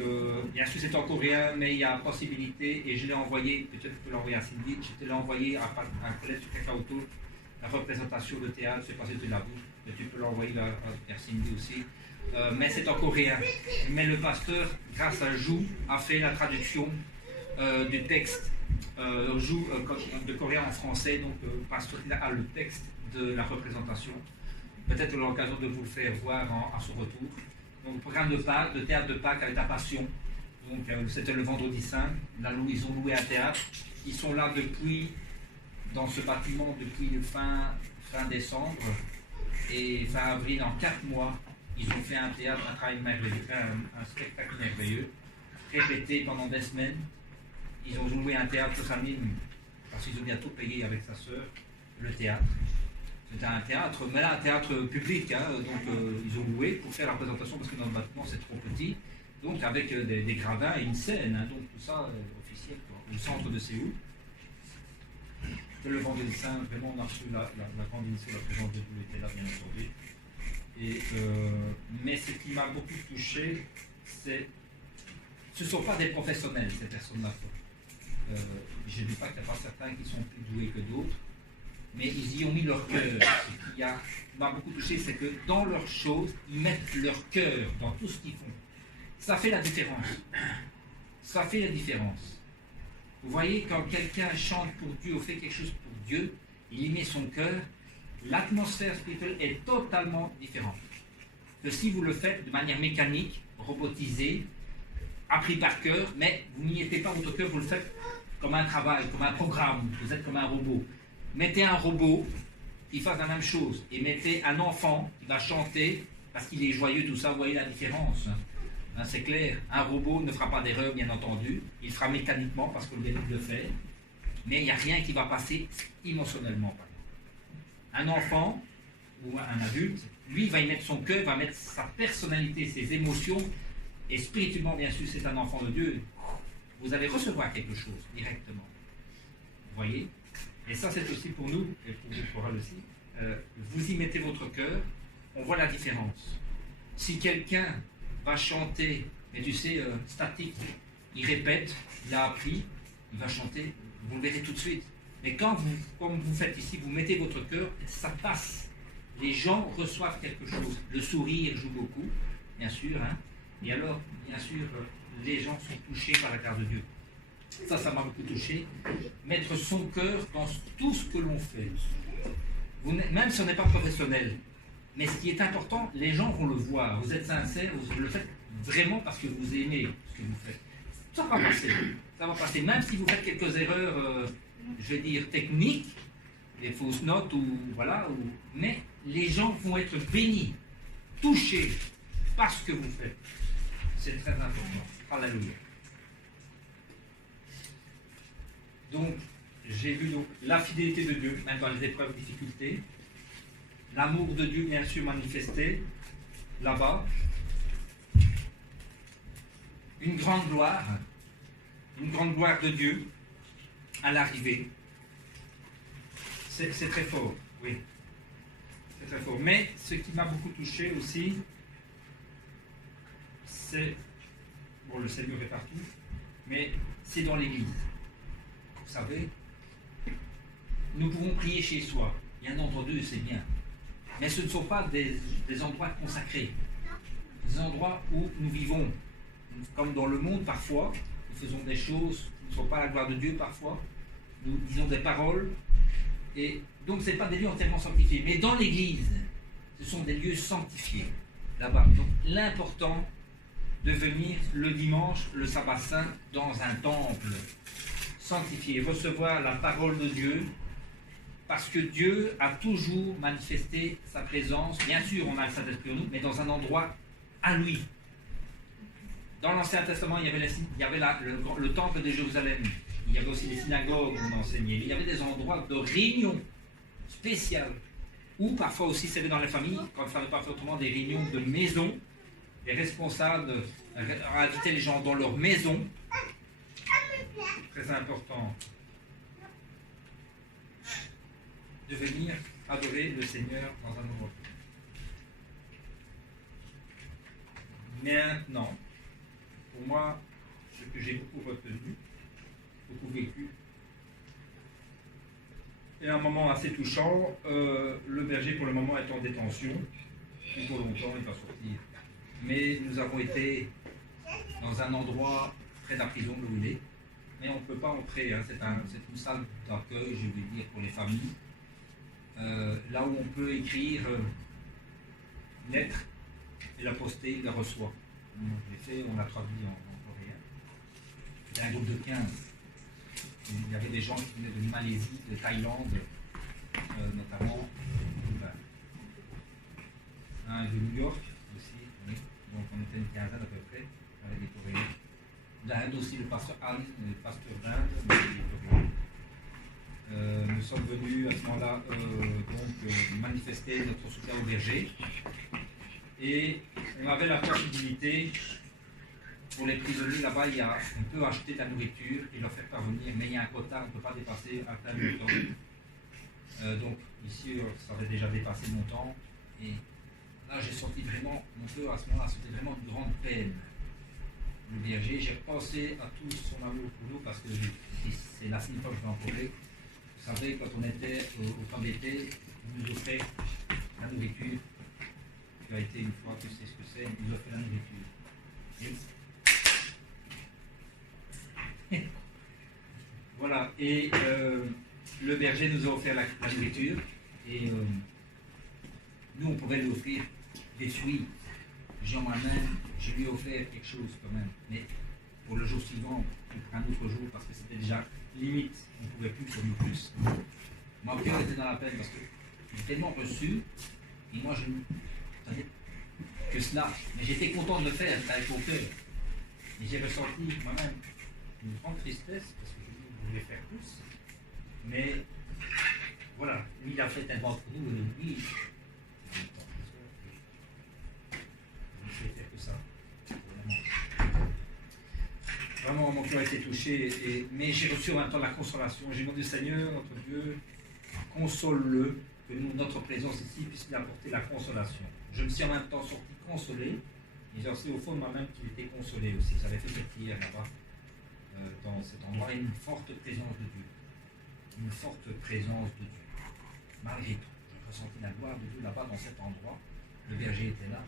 bien sûr, c'est en coréen, mais il y a possibilité, et je l'ai envoyé, peut-être que je peux l'envoyer à Cindy, je te l'ai envoyé à un collègue sur Kakao, la représentation de théâtre, je ne sais pas si tu l'as vu, mais tu peux l'envoyer à Cindy aussi. Mais c'est en coréen. Mais le pasteur, grâce à Jou, a fait la traduction du texte. Jou de coréen en français, donc le pasteur a le texte de la représentation. Peut-être l'occasion de vous le faire voir à son retour. Donc le programme de Pâques, de théâtre de Pâques avec la Passion. Donc c'était le vendredi saint. Là où ils ont loué un théâtre. Ils sont là dans ce bâtiment depuis fin décembre et fin avril, en 4 mois. Ils ont fait un théâtre, un travail merveilleux, un spectacle merveilleux, répété pendant des semaines. Ils ont loué un théâtre samedi, parce qu'ils ont bientôt payé avec sa sœur le théâtre. C'était un théâtre, mais là un théâtre public, hein, donc ils ont loué pour faire la présentation, parce que dans le bâtiment c'est trop petit, donc avec des gradins et une scène, hein, donc tout ça officiel, quoi, au centre de Séoul. Le vendredi saint, vraiment on a reçu la grande initiative, la présence de Dieu était là, bien entendu. Mais ce qui m'a beaucoup touché, ce ne sont pas des professionnels, ces personnes-là. Je ne dis pas qu'il n'y a pas certains qui sont plus doués que d'autres, mais ils y ont mis leur cœur. Ce qui m'a beaucoup touché, c'est que dans leurs choses, ils mettent leur cœur dans tout ce qu'ils font. Ça fait la différence. Ça fait la différence. Vous voyez, quand quelqu'un chante pour Dieu ou fait quelque chose pour Dieu, il y met son cœur. L'atmosphère spirituelle est totalement différente que si vous le faites de manière mécanique, robotisée, appris par cœur, mais vous n'y mettez pas votre cœur, vous le faites comme un travail, comme un programme, vous êtes comme un robot. Mettez un robot qui fasse la même chose et mettez un enfant qui va chanter parce qu'il est joyeux, tout ça, vous voyez la différence. Hein, c'est clair, un robot ne fera pas d'erreur, bien entendu, il fera mécaniquement parce que le début le fait, mais il n'y a rien qui va passer émotionnellement. Un enfant ou un adulte, lui, va y mettre son cœur, va mettre sa personnalité, ses émotions, et spirituellement, bien sûr, c'est un enfant de Dieu. Vous allez recevoir quelque chose directement. Vous voyez? Et ça, c'est aussi pour nous, et pour vous, Coral aussi. Vous y mettez votre cœur, on voit la différence. Si quelqu'un va chanter, mais tu sais, statique, il répète, il a appris, il va chanter, vous le verrez tout de suite. Mais quand vous, comme vous faites ici, vous mettez votre cœur, ça passe. Les gens reçoivent quelque chose. Le sourire joue beaucoup, bien sûr. Hein. Et alors, bien sûr, les gens sont touchés par la grâce de Dieu. Ça m'a beaucoup touché. Mettre son cœur dans tout ce que l'on fait. Même si on n'est pas professionnel. Mais ce qui est important, les gens vont le voir. Vous êtes sincère, vous le faites vraiment parce que vous aimez ce que vous faites. Ça va passer. Ça va passer. Même si vous faites quelques erreurs, je vais dire, techniques, des fausses notes, mais les gens vont être bénis, touchés par ce que vous faites. C'est très important. Alléluia. Donc, j'ai vu la fidélité de Dieu, même dans les épreuves, difficultés. L'amour de Dieu, bien sûr, manifesté là-bas. Une grande gloire de Dieu à l'arrivée. C'est très fort, oui. C'est très fort. Mais ce qui m'a beaucoup touché aussi, c'est, bon, le Seigneur est partout, mais c'est dans l'Église. Vous savez, nous pouvons prier chez soi. Il y en a entre deux, c'est bien. Mais ce ne sont pas des endroits consacrés. Des endroits où nous vivons. Comme dans le monde, parfois, nous faisons des choses qui ne sont pas à la gloire de Dieu, parfois. Nous disons des paroles. Et donc, ce n'est pas des lieux entièrement sanctifiés. Mais dans l'Église, ce sont des lieux sanctifiés. Là-bas. Donc, l'important de venir le dimanche, le sabbat saint, dans un temple sanctifier, recevoir la parole de Dieu, parce que Dieu a toujours manifesté sa présence. Bien sûr, on a le Saint-Esprit en nous, mais dans un endroit à lui. Dans l'Ancien Testament, il y avait le temple de Jérusalem. Il y avait aussi des synagogues où on enseignait. Il y avait des endroits de réunion spéciales. Ou parfois aussi, c'était dans les familles, quand il ne fallait pas faire autrement, des réunions de maison. Les responsables invitaient les gens dans leur maison. Très important de venir adorer le Seigneur dans un endroit. Maintenant, pour moi, ce que j'ai beaucoup retenu, beaucoup vécu, et un moment assez touchant, le berger pour le moment est en détention, plus pour longtemps il va sortir. Mais nous avons été dans un endroit près de la prison où il est, mais on ne peut pas entrer, hein. C'est une salle d'accueil, je vais dire, pour les familles, là où on peut écrire une lettre et la poster, il la reçoit. Je l'ai fait, on l'a traduit en coréen. C'était un groupe de 15. Il y avait des gens qui venaient de Malaisie, de Thaïlande, notamment. Un de New York aussi, oui. Donc on était une quinzaine à peu près, avec des Coréens. D'Inde aussi, le pasteur Anne, le pasteur d'Inde, des Coréens. Nous sommes venus à ce moment-là manifester notre soutien au berger. Et on avait la possibilité, pour les prisonniers là-bas, on peut acheter de la nourriture et leur faire parvenir, mais il y a un quota, on ne peut pas dépasser un tel montant. Donc ici, ça avait déjà dépassé le montant. Et là, j'ai senti vraiment, mon cœur à ce moment-là, c'était vraiment une grande peine. Le berger, j'ai pensé à tout son amour pour nous, parce que c'est la seule fois que je vais en parler. Vous savez, quand on était au temps d'été, il nous offrait la nourriture. Tu as été une fois, tu sais ce que c'est, il nous offrait la nourriture. Et voilà, et le berger nous a offert la nourriture, et nous, on pouvait lui offrir des fruits. Jean moi-même, je lui ai offert quelque chose quand même, mais pour le jour suivant, ou pour un autre jour, parce que c'était déjà limite, on ne pouvait plus fournir plus. Mon cœur était dans la peine, parce que j'ai tellement reçu, et moi je ne savais que cela, mais j'étais content de le faire, c'était avec mon cœur. Et j'ai ressenti moi-même une grande tristesse, parce que je voulais faire plus, mais voilà, lui il a fait tellement pour nous, et lui, je ne sais faire que ça. Vraiment, mon cœur a été touché, mais j'ai reçu en même temps la consolation. J'ai demandé au Seigneur, notre Dieu, console-le, que notre présence ici puisse lui apporter la consolation. Je me suis en même temps sorti consolé, et j'ai aussi au fond de moi-même qu'il était consolé aussi. J'avais fait cette prière là-bas, dans cet endroit, une forte présence de Dieu. Une forte présence de Dieu. Malgré tout, j'ai ressenti la gloire de Dieu là-bas, dans cet endroit. Le berger était là.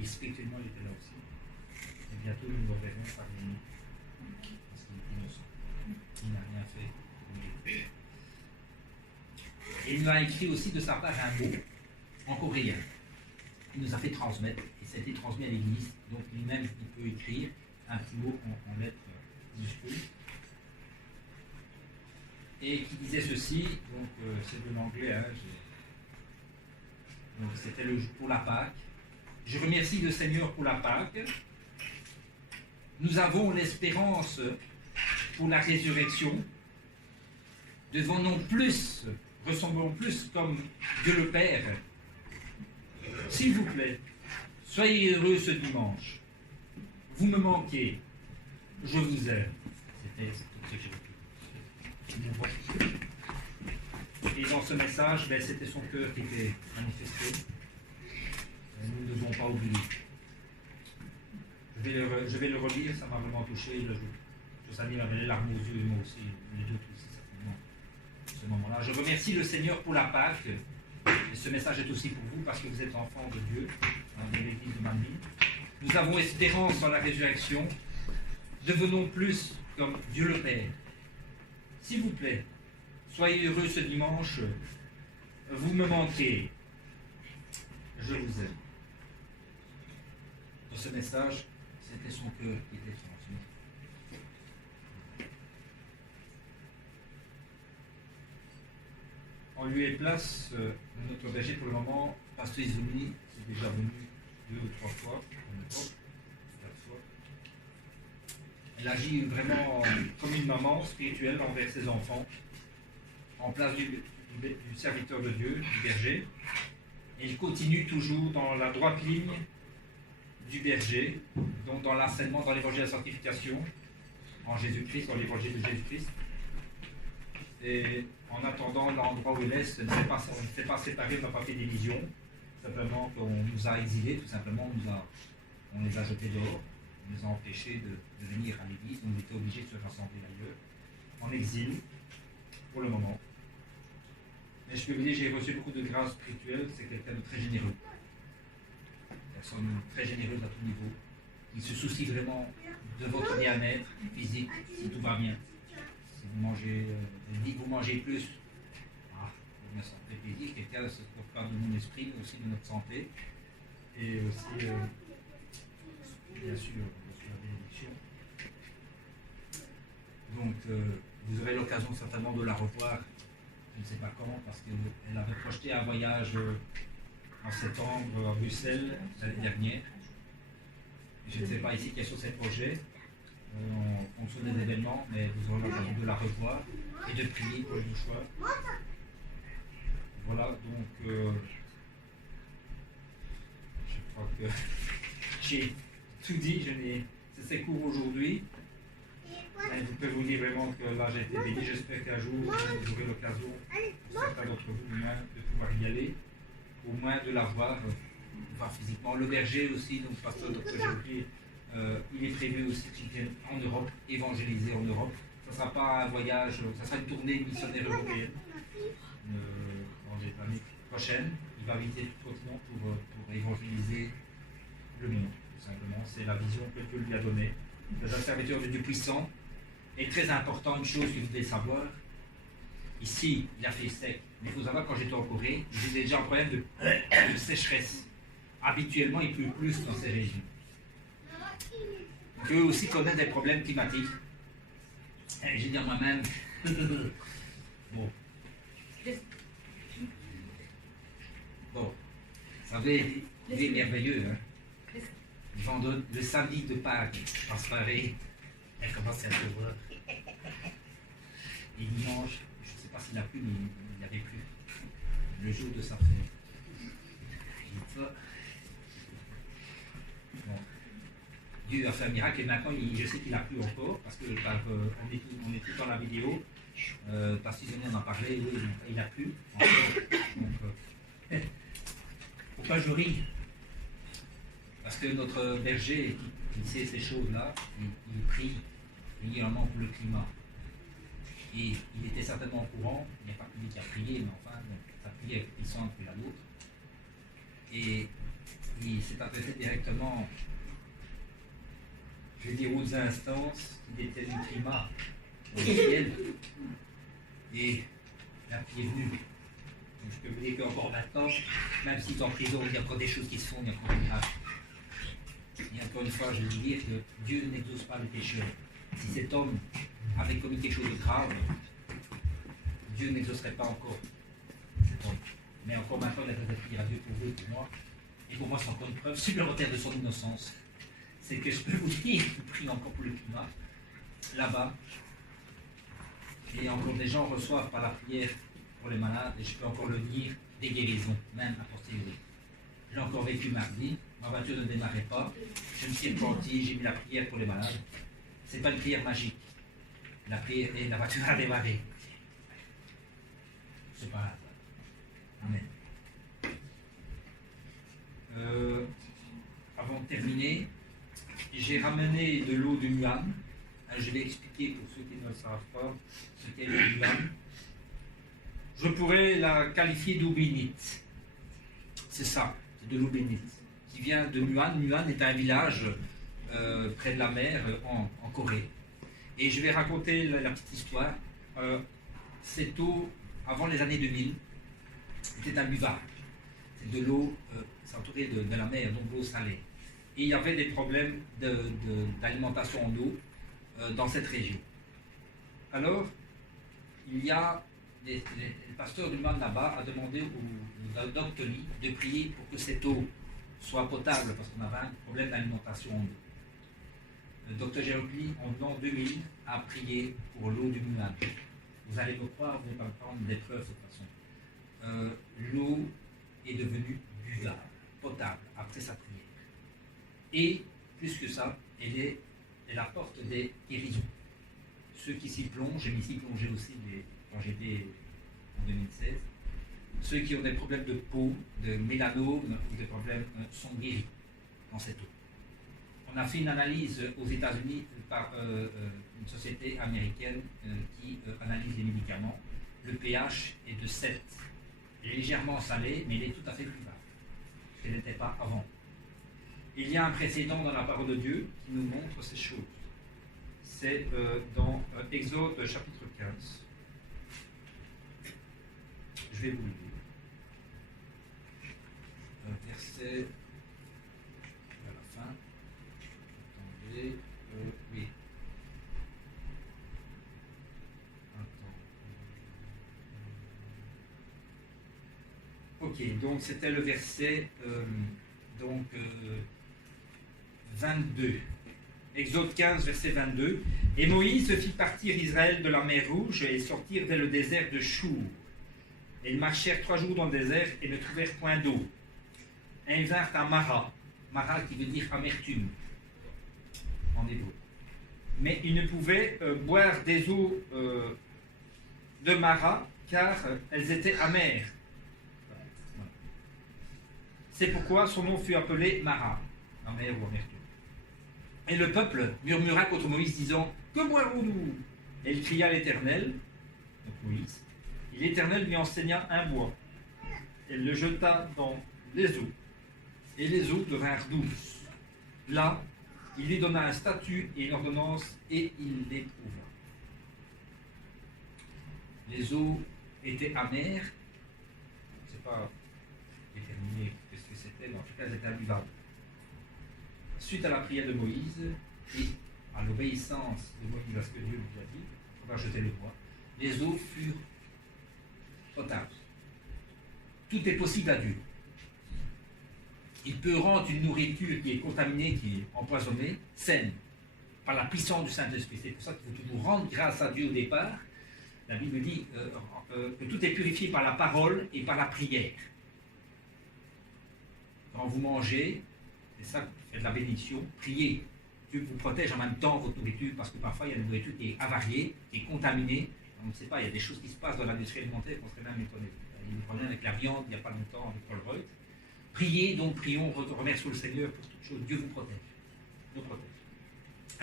Et spirituellement, il était là aussi. Et bientôt, nous le reverrons parmi nous. Parce qu'il est innocent. Il n'a rien fait. Et il nous a écrit aussi de sa part un mot en coréen. Il nous a fait transmettre. Et ça a été transmis à l'église. Donc lui-même, il peut écrire un petit mot en lettres minuscules. Et qui disait ceci. Donc c'est de l'anglais. Hein, donc c'était pour la Pâque. Je remercie le Seigneur pour la Pâque. Nous avons l'espérance pour la résurrection. Devenons plus, ressemblons plus comme Dieu le Père. S'il vous plaît, soyez heureux ce dimanche. Vous me manquez. Je vous aime. C'était ce que j'ai vécu. Et dans ce message, c'était son cœur qui était manifesté. Nous ne devons pas oublier. Je vais le relire, ça m'a vraiment touché. Josanie avait les larmes aux yeux, et moi aussi, les deux aussi, certainement, à ce moment-là. Je remercie le Seigneur pour la Pâque. Et ce message est aussi pour vous, parce que vous êtes enfants de Dieu, de l'église de Mandy. Nous avons espérance dans la résurrection. Devenons plus comme Dieu le Père. S'il vous plaît, soyez heureux ce dimanche. Vous me manquez. Je vous aime. Dans ce message, c'était son cœur qui était transmis. en lieu et place de notre berger pour le moment, Pasteur Izumi, c'est déjà venu 2 ou 3 fois, à l'époque, 4 fois. Elle agit vraiment comme une maman spirituelle envers ses enfants, en place du serviteur de Dieu, du berger. Et il continue toujours dans la droite ligne du berger, donc dans l'enseignement, dans l'évangile de la sanctification, en Jésus-Christ, dans l'évangile de Jésus-Christ. Et en attendant l'endroit où il est, on ne s'est pas séparé, on n'a pas fait division, simplement qu'on nous a exilés, tout simplement, on les a jetés dehors, on les a empêchés de venir à l'église, on était obligés de se rassembler ailleurs, en exil, pour le moment. Mais je peux vous dire, j'ai reçu beaucoup de grâce spirituelle, c'est quelqu'un de très généreux. Personne très généreuse à tout niveau. Il se soucie vraiment de votre bien-être physique, si tout va bien. Si vous mangez, il dit que vous mangez plus, vous me sentez plaisir. Quelqu'un ne se préoccupe de mon esprit, mais aussi de notre santé. Et aussi, bien sûr, la bénédiction. Donc, vous aurez l'occasion certainement de la revoir. Je ne sais pas quand, parce qu'elle avait projeté un voyage en septembre à Bruxelles l'année dernière. Je ne sais pas ici quels sont ses projets en fonction des événements, mais vous aurez l'occasion de la revoir et de prier pour le choix. Voilà, donc je crois que j'ai tout dit. C'est court aujourd'hui. Je peux vous dire vraiment que là j'ai été béni. J'espère qu'un jour vous aurez l'occasion, certains d'entre vous du moins, de pouvoir y aller, au moins de la voir physiquement. Le berger aussi, donc pasteur Dr. Jean-Pierre, il est prévu aussi qu'il vienne en Europe, évangéliser en Europe. Ce ne sera pas un voyage, ça sera une tournée missionnaire européenne dans les années prochaines. Il va visiter tout le continent pour évangéliser le monde, tout simplement. C'est la vision que Dieu lui a donnée. C'est un serviteur de Dieu puissant. Et très important, une chose que vous devez savoir, ici, il a fait sec. Mais il faut savoir, quand j'étais en Corée, j'ai déjà un problème de sécheresse. Habituellement, il pleut plus dans ces régions. Donc, eux aussi connaissent des problèmes climatiques. Et j'ai dit à moi-même, bon, vous savez, il est merveilleux, hein. Le samedi de Pâques, par soirée, elle commence à pleuvoir. Et dimanche, je ne sais pas s'il a plu, mais il n'y avait plus. Le jour de sa fête. Bon. Dieu a fait un miracle et maintenant je sais qu'il a plu encore parce que on est tout dans la vidéo. Parce qu'ils en a parlé, oui, il a plu encore. Donc, pourquoi je ris? Parce que notre berger, qui sait ces choses-là, il prie régulièrement pour le climat. Et il était certainement au courant, il n'y a pas que lui qui a prié, mais enfin, sa prière est puissante que la nôtre. Et il s'est adressé directement, je vais dire, aux instances qui détiennent le climat au ciel. Et la pluie est venue. Donc je peux vous dire qu'encore maintenant, même s'il est en prison, il y a encore des choses qui se font, il y a encore des miracles. Et encore une fois, je veux dire que Dieu n'exauce pas les pécheurs. Si cet homme avait commis quelque chose de grave, Dieu n'exaucerait pas encore cet homme. Mais encore maintenant, il a de prier à Dieu pour vous et pour moi. Et pour moi, c'est encore une preuve supplémentaire de son innocence. C'est que je peux vous dire qu'il prie encore pour le climat, là-bas. Et encore des gens reçoivent par la prière pour les malades, et je peux encore le dire, des guérisons, même à posteriori. J'ai encore vécu mardi, ma voiture ne démarrait pas, je me suis repenti, j'ai mis la prière pour les malades. Ce n'est pas une prière magique. La prière et la voiture a démarré. C'est pas grave. Amen. Avant de terminer, j'ai ramené de l'eau du Yuan. Je vais expliquer pour ceux qui ne le savent pas ce qu'est le Yuan. Je pourrais la qualifier d'eau bénite. C'est ça, c'est de l'eau bénite. Qui vient de Muan. Muan est un village près de la mer en Corée. Et je vais raconter la petite histoire. Cette eau, avant les années 2000, était imbuvable. C'est de l'eau, c'est entouré de la mer, donc de l'eau salée. Et il y avait des problèmes d'alimentation en eau dans cette région. Alors, il y a le pasteur du man là-bas a demandé au docteur de prier pour que cette eau soit potable, parce qu'on avait un problème d'alimentation en eau. Le docteur Gérocli, en l'an 2000, a prié pour l'eau du Muan. Vous allez me croire, vous n'allez pas me prendre d'épreuve de toute façon. L'eau est devenue buvable, potable, après sa prière. Et, plus que ça, elle apporte des guérisons. Ceux qui s'y plongent, j'ai m'y s'y plongé aussi quand j'étais en 2016, ceux qui ont des problèmes de peau, de mélanome ou des problèmes sont guéris dans cette eau. On a fait une analyse aux États-Unis par une société américaine qui analyse les médicaments. Le pH est de 7. Il est légèrement salé, mais il est tout à fait buvable, ce qu'il n'était pas avant. Il y a un précédent dans la parole de Dieu qui nous montre ces choses. C'est dans Exode chapitre 15. Je vais vous le lire. Verset à la fin. Attendez. Oui. Ok, donc c'était le verset 22. Exode 15, verset 22. Et Moïse fit partir Israël de la mer Rouge et sortirent dès le désert de Chour. Et ils marchèrent 3 jours dans le désert et ne trouvèrent point d'eau. Et ils vinrent à Mara. Mara qui veut dire amertume en hébreu. Mais ils ne pouvaient boire des eaux de Mara car elles étaient amères. C'est pourquoi son nom fut appelé Mara, amère ou amertume. Et le peuple murmura contre Moïse, disant, que boirons-nous? Et il cria à l'Éternel, donc Moïse, et l'Éternel lui enseigna un bois. Elle le jeta dans les eaux, et les eaux devinrent douces. Là, il lui donna un statut et une ordonnance, et il les prouva. Les eaux étaient amères, je ne sais pas déterminer ce que c'était, mais en tout cas, elles étaient imbuvables. Suite à la prière de Moïse et à l'obéissance de Moïse à ce que Dieu lui a dit, on va jeter le bois, les eaux furent potables. Tout est possible à Dieu. Il peut rendre une nourriture qui est contaminée, qui est empoisonnée, saine, par la puissance du Saint-Esprit. C'est pour ça qu'il faut toujours rendre grâce à Dieu au départ. La Bible dit que tout est purifié par la parole et par la prière. Quand vous mangez, c'est ça, faites de la bénédiction, priez. Dieu vous protège en même temps votre nourriture, parce que parfois il y a une nourriture qui est avariée, qui est contaminée. On ne sait pas, il y a des choses qui se passent dans l'industrie alimentaire qu'on serait même étonné. Il y a eu des problèmes avec la viande il n'y a pas longtemps, avec Paul Reut. Priez, donc prions, remercions le Seigneur pour toutes choses. Dieu vous protège. Nous protège.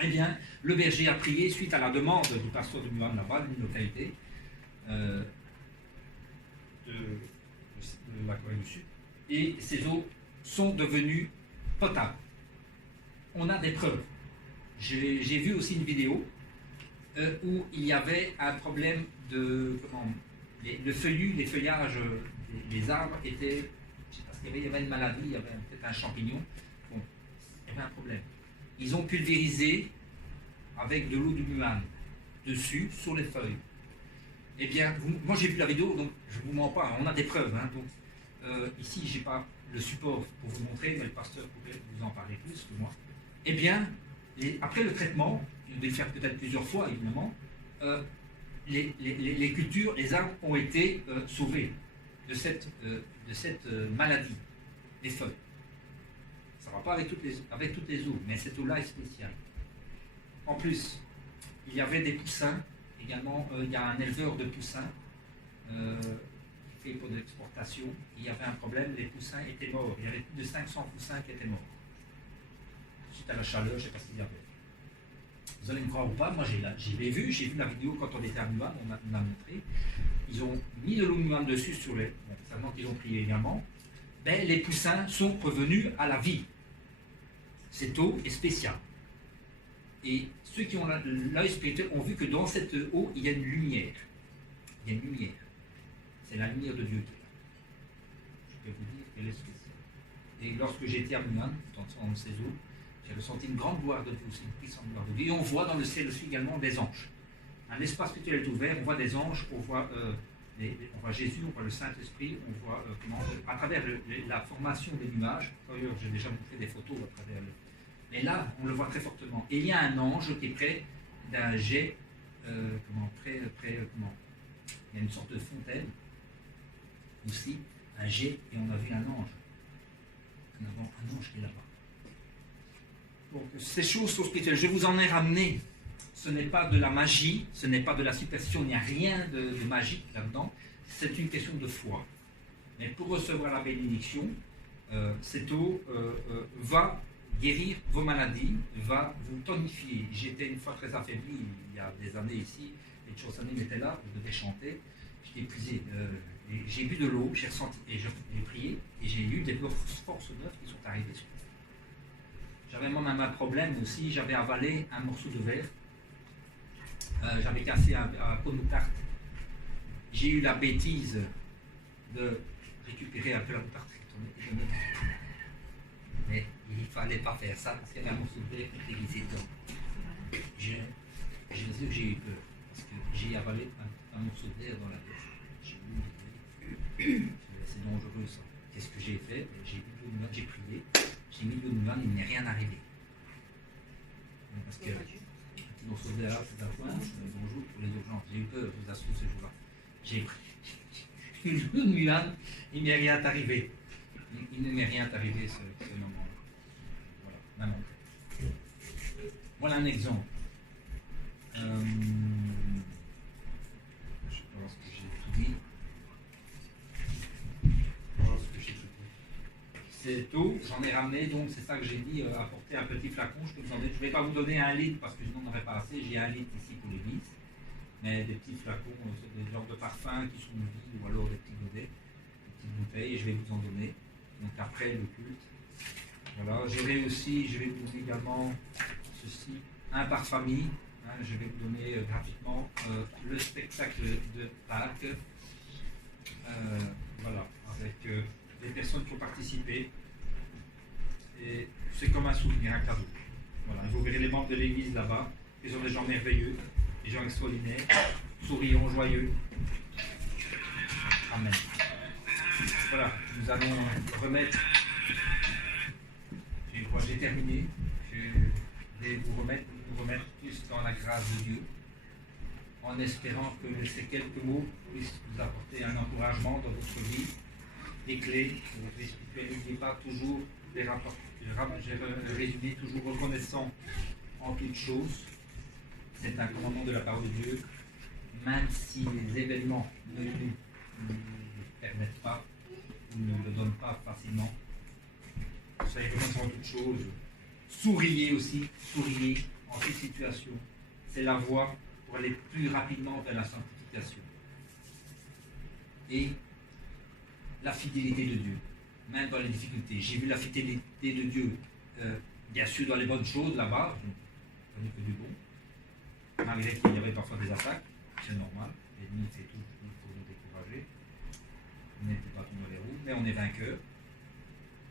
Eh bien, le berger a prié suite à la demande du pasteur de Muan là-bas, d'une localité de la Corée du Sud. Et ces eaux sont devenues potables. On a des preuves. J'ai vu aussi une vidéo où il y avait un problème de... les feuillages des arbres étaient... Je ne sais pas s'il y avait une maladie, il y avait peut-être un champignon. Bon, il y avait un problème. Ils ont pulvérisé avec de l'eau du Muan dessus, sur les feuilles. Eh bien, moi j'ai vu la vidéo, donc je ne vous mens pas, on a des preuves. Hein, donc, ici, je n'ai pas le support pour vous montrer, mais le pasteur pourrait vous en parler plus que moi. Eh bien, après le traitement, il devait le faire peut-être plusieurs fois, évidemment, les cultures, les arbres ont été sauvés de cette maladie des feuilles. Ça ne va pas avec toutes les eaux, mais cette eau-là est spéciale. En plus, il y avait des poussins, également, il y a un éleveur de poussins qui fait pour de l'exportation. Il y avait un problème, les poussins étaient morts. Il y avait plus de 500 poussins qui étaient morts. Suite à la chaleur, je ne sais pas ce qu'il y avait. Vous allez me croire ou pas, moi j'ai vu la vidéo quand on était à Muan, on m'a montré. Ils ont mis de l'eau Muan dessus sur les. Bon, certainement qu'ils ont prié également. Ben, les poussins sont revenus à la vie. Cette eau est spéciale. Et ceux qui ont l'œil spirituel ont vu que dans cette eau, il y a une lumière. Il y a une lumière. C'est la lumière de Dieu qui est là. Je peux vous dire qu'elle est spéciale. Et lorsque j'étais à Muan, dans ces eaux, j'avais senti une grande gloire de Dieu, une puissante gloire de Dieu. Et on voit dans le ciel aussi également des anges. Un espace spirituel est ouvert, on voit des anges, on voit on voit Jésus, on voit le Saint-Esprit, on voit comment, à travers la formation des nuages. D'ailleurs, j'ai déjà montré des photos à travers et là, on le voit très fortement. Et il y a un ange qui est près d'un jet, comment, il y a une sorte de fontaine aussi, un jet, et on a vu un ange. Nous avons un ange qui est là-bas. Donc, ces choses sont spirituelles. Je vous en ai ramené. Ce n'est pas de la magie, ce n'est pas de la superstition, il n'y a rien de magique là-dedans. C'est une question de foi. Mais pour recevoir la bénédiction, cette eau va guérir vos maladies, va vous tonifier. J'étais une fois très affaibli, il y a des années ici, et Tchosanim était là, je devais chanter, j'étais épuisé. J'ai bu de l'eau, j'ai ressenti, et j'ai prié, et j'ai eu des forces neuves qui sont arrivées sur moi. J'avais moi-même un problème aussi, j'avais avalé un morceau de verre, j'avais cassé un pot de moutarde. J'ai eu la bêtise de récupérer un peu la moutarde. Mais il ne fallait pas faire ça parce qu'il y avait un morceau de verre qui était glissé dedans. Je sais que j'ai eu peur parce que j'ai avalé un morceau de verre dans la bouche. C'est dangereux ça. Qu'est-ce que j'ai fait? J'ai prié, j'ai mis de l'eau de Nouane, il n'est rien arrivé. Parce que petit morceau de verre là, c'est un point, bonjour pour les urgences. J'ai eu peur, je vous assure, ce jour-là. J'ai pris une l'eau de Nouane, il ne m'est rien arrivé. Il ne m'est rien arrivé ce moment-là. Voilà, maman. Voilà un exemple. Je pense que j'ai tout dit. Cette eau, j'en ai ramené, donc c'est ça que j'ai dit, apporter un petit flacon. Je ne vais pas vous donner un litre parce que je n'en aurais pas assez. J'ai un litre ici pour l'église. Mais des petits flacons, des genres de parfums qui sont vides ou alors des petits godets, des petites bouteilles, et je vais vous en donner. Donc après le culte. Voilà, je vais vous donner également ceci, un par famille. Hein, je vais vous donner gratuitement le spectacle de Pâques. Voilà, avec les personnes qui ont participé. Et c'est comme un souvenir, un cadeau. Voilà, vous verrez les membres de l'église là-bas. Ils sont des gens merveilleux, des gens extraordinaires, souriants, joyeux. Amen. Voilà, nous allons remettre. J'ai terminé. Je vais nous remettre plus dans la grâce de Dieu, en espérant que ces quelques mots puissent vous apporter un encouragement dans votre vie, des clés pour votre vie spirituelle. N'oubliez pas toujours les rapports. J'ai résumé toujours reconnaissant en toutes choses. C'est un commandement de la part de Dieu, même si les événements ne nous permettent pas ou ne le donnent pas facilement. Soyez reconnaissant en toutes choses. Souriez aussi, souriez en toute situation. C'est la voie pour aller plus rapidement vers la sanctification. Et la fidélité de Dieu, même dans les difficultés. J'ai vu la fidélité de Dieu, bien sûr dans les bonnes choses là-bas, je ne dis que du bon. Malgré qu'il y avait parfois des attaques, c'est normal, l'ennemi fait tout pour nous décourager. On n'est pas tombé les roues, mais on est vainqueur.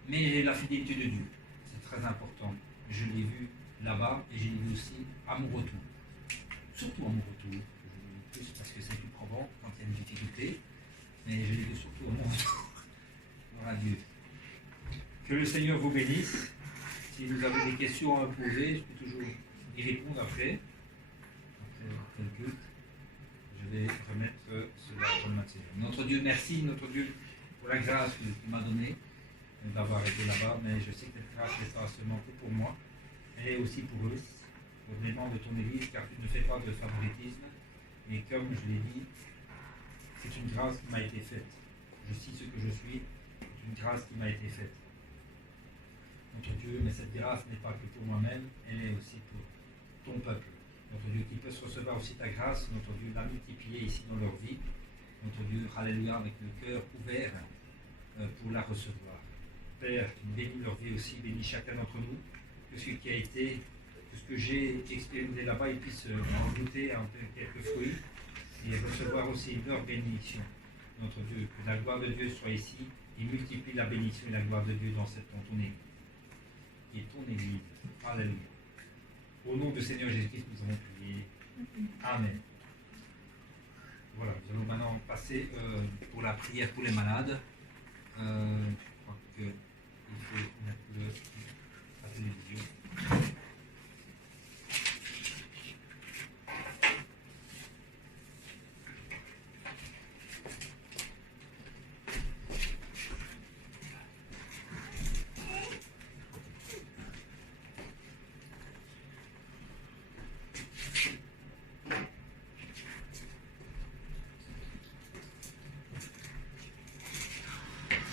Mais la fidélité de Dieu, c'est très important. Je l'ai vu là-bas et je l'ai vu aussi à mon retour. Surtout à mon retour, je l'ai vu plus parce que c'est plus probant quand il y a une difficulté, mais je l'ai vu surtout à mon retour. Voilà Dieu. Que le Seigneur vous bénisse. Si vous avez des questions à me poser, je peux toujours y répondre après le culte. Je vais remettre cela dans le matériel. Notre Dieu, merci, notre Dieu, pour la grâce que tu m'as donnée d'avoir été là-bas, mais je sais que cette grâce n'est pas seulement que pour moi, elle est aussi pour eux, pour les membres de ton Église, car tu ne fais pas de favoritisme, mais comme je l'ai dit, c'est une grâce qui m'a été faite. Je suis ce que je suis, c'est une grâce qui m'a été faite. Notre Dieu, mais cette grâce n'est pas que pour moi-même, elle est aussi pour ton peuple. Notre Dieu qui peut se recevoir aussi ta grâce, notre Dieu l'a multipliée ici dans leur vie. Notre Dieu, alléluia, avec le cœur ouvert pour la recevoir. Père, tu bénis leur vie aussi, bénis chacun d'entre nous, que ce qui a été, que ce que j'ai expérimenté là-bas, ils puissent en goûter quelques fruits et recevoir aussi leur bénédiction. Notre Dieu, que la gloire de Dieu soit ici et multiplie la bénédiction et la gloire de Dieu dans ton Église. Et ton Église. Alléluia. Au nom du Seigneur Jésus-Christ, nous avons prié. Amen. Voilà, nous allons maintenant passer pour la prière pour les malades. Je crois qu'il faut mettre la télévision.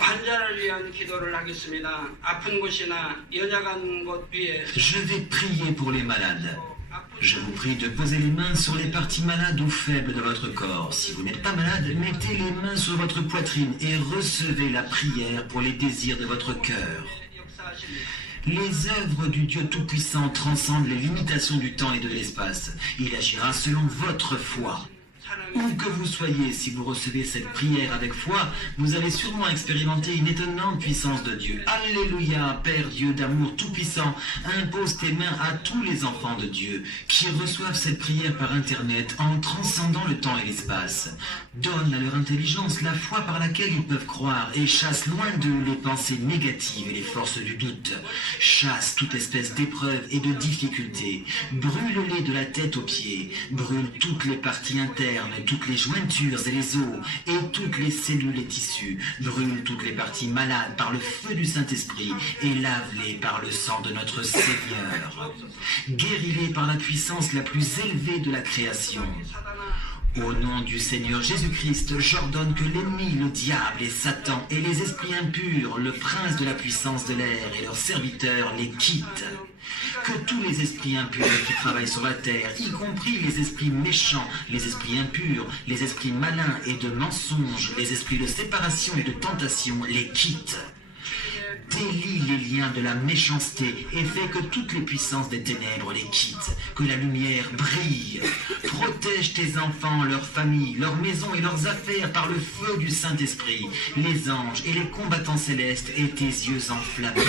환자를 위한 기도를 하겠습니다. 아픈 곳이나 연약한 곳 위에 Je vais prier pour les malades. Je vous prie de poser les mains sur les parties malades ou faibles de votre corps. Si vous n'êtes pas malade, mettez les mains sur votre poitrine et recevez la prière pour les désirs de votre cœur. Les œuvres du Dieu Tout-Puissant transcendent les limitations du temps et de l'espace. Il agira selon votre foi. Où que vous soyez, si vous recevez cette prière avec foi, vous allez sûrement expérimenter une étonnante puissance de Dieu. Alléluia, Père Dieu d'amour tout-puissant, impose tes mains à tous les enfants de Dieu qui reçoivent cette prière par Internet en transcendant le temps et l'espace. Donne à leur intelligence la foi par laquelle ils peuvent croire et chasse loin d'eux les pensées négatives et les forces du doute. Chasse toute espèce d'épreuve et de difficulté. Brûle-les de la tête aux pieds. Brûle toutes les parties internes, toutes les jointures et les os, et toutes les cellules et tissus. Brûle toutes les parties malades par le feu du Saint-Esprit, et lave-les par le sang de notre Seigneur. Guéris-les par la puissance la plus élevée de la création. Au nom du Seigneur Jésus-Christ, j'ordonne que l'ennemi, le diable et Satan, et les esprits impurs, le prince de la puissance de l'air et leurs serviteurs les quittent. Que tous les esprits impurs qui travaillent sur la terre, y compris les esprits méchants, les esprits impurs, les esprits malins et de mensonges, les esprits de séparation et de tentation, les quittent. Délie les liens de la méchanceté et fais que toutes les puissances des ténèbres les quittent, que la lumière brille. Protège tes enfants, leurs familles, leurs maisons et leurs affaires par le feu du Saint-Esprit, les anges et les combattants célestes et tes yeux enflammés.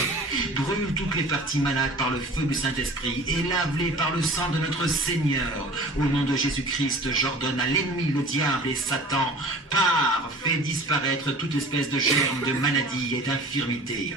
Brûle toutes les parties malades par le feu du Saint-Esprit et lave-les par le sang de notre Seigneur. Au nom de Jésus-Christ, j'ordonne à l'ennemi, le diable et Satan, pars, fais disparaître toute espèce de germe, de maladie et d'infirmité.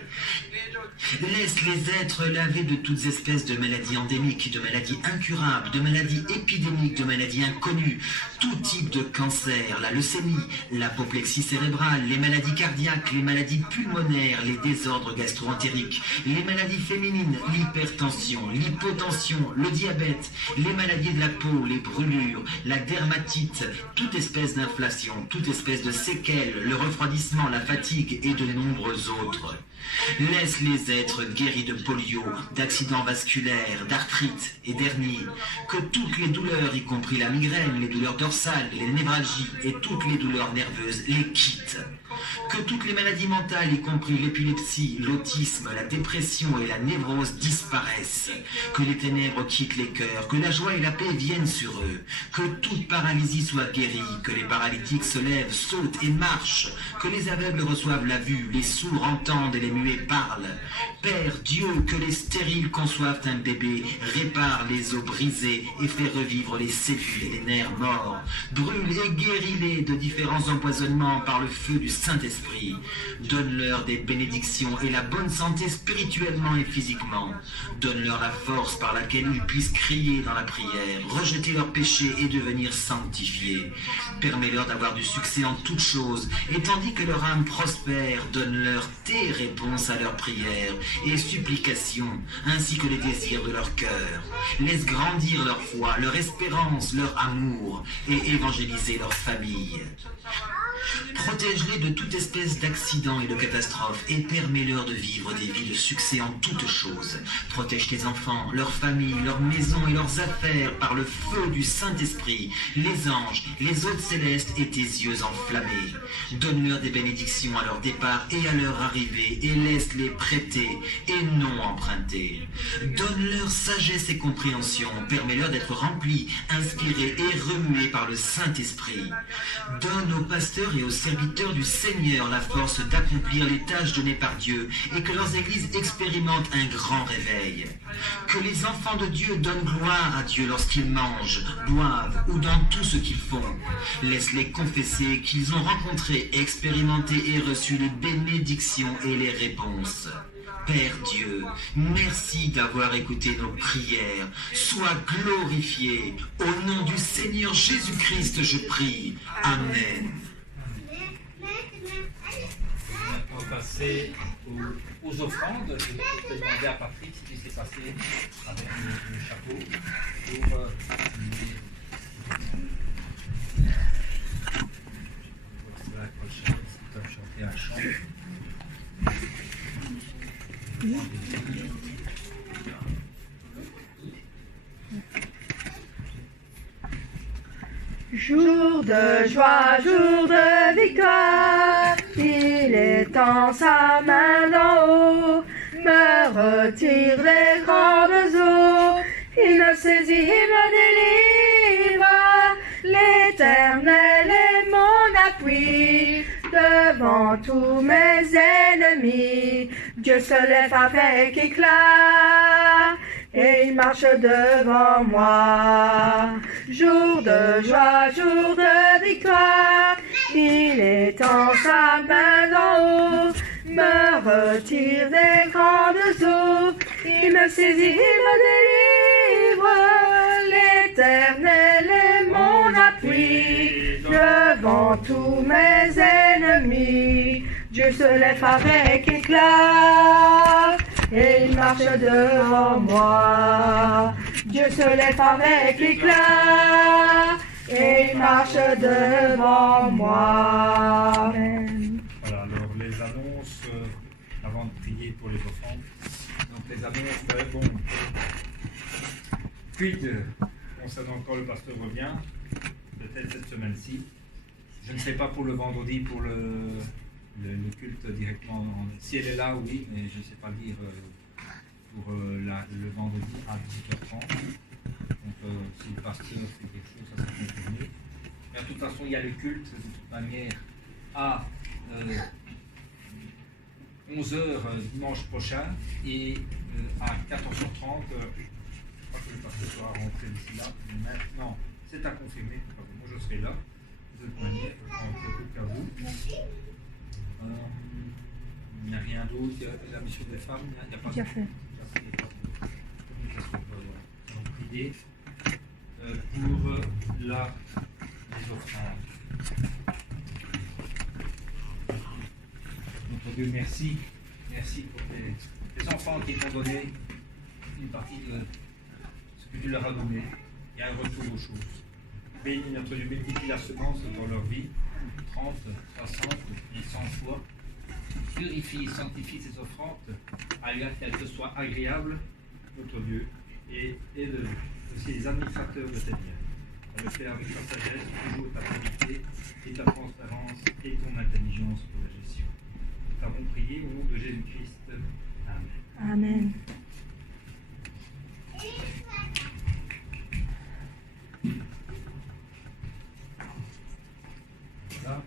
Laisse les êtres lavés de toutes espèces de maladies endémiques, de maladies incurables, de maladies épidémiques, de maladies inconnues, tout type de cancer, la leucémie, l'apoplexie cérébrale, les maladies cardiaques, les maladies pulmonaires, les désordres gastro-entériques, les maladies féminines, l'hypertension, l'hypotension, le diabète, les maladies de la peau, les brûlures, la dermatite, toute espèce d'inflation, toute espèce de séquelles, le refroidissement, la fatigue et de nombreux autres. Laisse les êtres guéris de polio, d'accidents vasculaires, d'arthrite et d'hernie, que toutes les douleurs, y compris la migraine, les douleurs dorsales, les névralgies et toutes les douleurs nerveuses, les quittent. Que toutes les maladies mentales, y compris l'épilepsie, l'autisme, la dépression et la névrose disparaissent. Que les ténèbres quittent les cœurs, que la joie et la paix viennent sur eux. Que toute paralysie soit guérie, que les paralytiques se lèvent, sautent et marchent. Que les aveugles reçoivent la vue, les sourds entendent et les muets parlent. Père Dieu, que les stériles conçoivent un bébé, répare les os brisés et fait revivre les cellules et les nerfs morts. Brûle et guéris-les de différents empoisonnements par le feu du Saint-Esprit. Donne-leur des bénédictions et la bonne santé spirituellement et physiquement. Donne-leur la force par laquelle ils puissent crier dans la prière, rejeter leurs péchés et devenir sanctifiés. Permets-leur d'avoir du succès en toutes choses, et tandis que leur âme prospère, donne-leur tes réponses à leurs prières et supplications, ainsi que les désirs de leur cœur. Laisse grandir leur foi, leur espérance, leur amour, et évangéliser leur famille. Protège-les de toute espèce d'accident et de catastrophe et permets-leur de vivre des vies de succès en toutes choses. Protège tes enfants, leurs familles, leurs maisons et leurs affaires par le feu du Saint-Esprit, les anges, les hôtes célestes et tes yeux enflammés. Donne-leur des bénédictions à leur départ et à leur arrivée et laisse-les prêter et non emprunter. Donne-leur sagesse et compréhension, permets-leur d'être remplis, inspirés et remués par le Saint-Esprit. Donne aux pasteurs et aux serviteurs du Seigneur la force d'accomplir les tâches données par Dieu et que leurs églises expérimentent un grand réveil. Que les enfants de Dieu donnent gloire à Dieu lorsqu'ils mangent, boivent ou dans tout ce qu'ils font. Laisse-les confesser qu'ils ont rencontré, expérimenté et reçu les bénédictions et les réponses. Père Dieu, merci d'avoir écouté nos prières. Sois glorifié. Au nom du Seigneur Jésus-Christ, je prie. Amen. On va passer aux offrandes. Je peux demander à Patrick ce qui s'est passé avec le chapeau pour la prochaine. Ils peuvent chanter un chant. Jour de joie, jour de victoire, il étend sa main d'en haut, me retire des grandes eaux, il me saisit, il me délivre, l'Éternel est mon appui, devant tous mes ennemis, Dieu se lève avec éclat, et il marche devant moi. Jour de joie, jour de victoire, il étend sa main d'en haut, me retire des grandes eaux, il me saisit, il me délivre, l'Éternel est mon appui, devant tous mes ennemis, Dieu se lève avec éclat, et il marche devant moi. Dieu se lève avec éclat, et il marche devant moi. Amen. Voilà, alors les annonces, avant de prier pour les offrandes. Donc les annonces, bon. Quid concernant quand le pasteur revient, peut-être cette semaine-ci. Je ne sais pas pour le vendredi, pour le culte directement. Si elle est là, oui, mais je ne sais pas dire pour le vendredi à 18h30. Donc si le pasteur fait quelque chose, ça sera confirmé. Mais de toute façon, il y a le culte, de toute manière, à 11h dimanche prochain et à 14h30, je crois que le pasteur sera rentré d'ici là. Maintenant, c'est à confirmer. Moi, je serai là. De toute manière, je prends au cas où. Il n'y a rien d'autre. Il y a la mission des femmes. Il n'y a pas de fait. Donc, prier pour les offrandes. Notre Dieu, merci. Merci pour les enfants qui t'ont donné une partie de ce que tu leur as donné. Il y a un retour aux choses. Bénis notre Dieu, multiplie la semence dans leur vie, 30, 60 et 100 fois. Purifie et sanctifie ces offrandes, afin qu'elles te soient agréables, notre Dieu, et aide aussi les administrateurs de tes biens. À le faire avec ta sagesse, toujours ta qualité et ta transparence et ton intelligence pour la gestion. Nous t'avons prié au nom de Jésus-Christ. Amen. Amen. Voilà,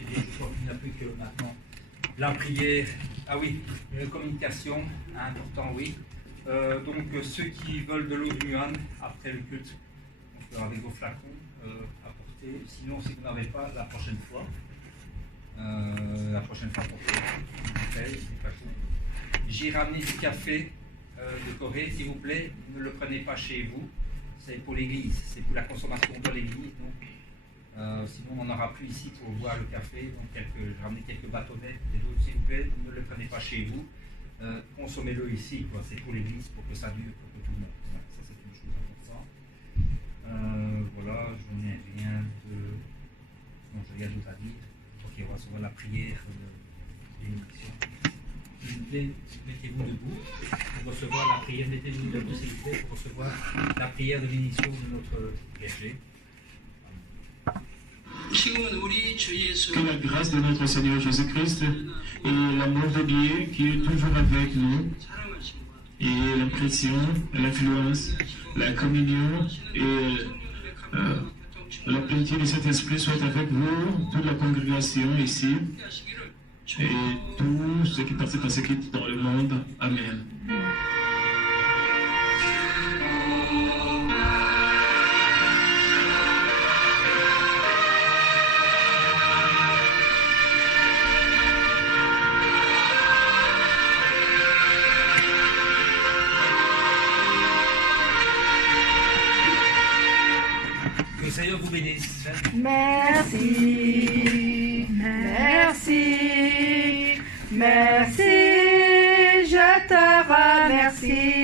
et bien, je crois qu'il n'y a plus que maintenant la prière. Ah oui, une communication, important, oui. Donc ceux qui veulent de l'eau du Muan après le culte, on fera avec vos flacons apporter. Sinon, si vous n'avez pas, la prochaine fois portez une bouteille, des flacons. J'ai ramené du café de Corée, s'il vous plaît. Ne le prenez pas chez vous. C'est pour l'église, c'est pour la consommation de l'église. Sinon, on n'en aura plus ici pour boire le café. Donc, j'ai ramené quelques bâtonnets et d'autres, s'il vous plaît. Ne le prenez pas chez vous. Consommez-le ici, quoi. C'est pour l'église, pour que ça dure, pour que tout le monde. Voilà, ça, c'est une chose importante. Voilà, je n'ai rien de. Non, je n'ai rien d'autre à dire. Ok, on va recevoir la prière de bénédiction. S'il vous plaît, mettez-vous debout pour recevoir la prière. Mettez-vous debout, s'il vous plaît, pour recevoir la prière de bénédiction de notre berger. Que la grâce de notre Seigneur Jésus-Christ et l'amour de Dieu qui est toujours avec nous, et l'impression, l'influence, la communion et La plénitude du Saint-Esprit soit avec vous, toute la congrégation ici, et tous ceux qui participent à ce qui est dans le monde. Amen. Que le Seigneur vous bénisse. Merci, merci, merci, je te remercie,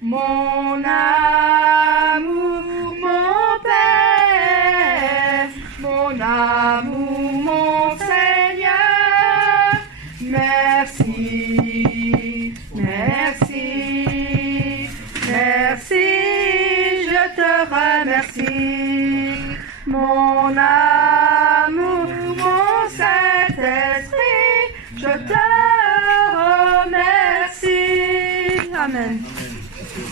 mon amour, mon Père, mon amour, mon Seigneur, merci, merci, merci, je te remercie, mon amour.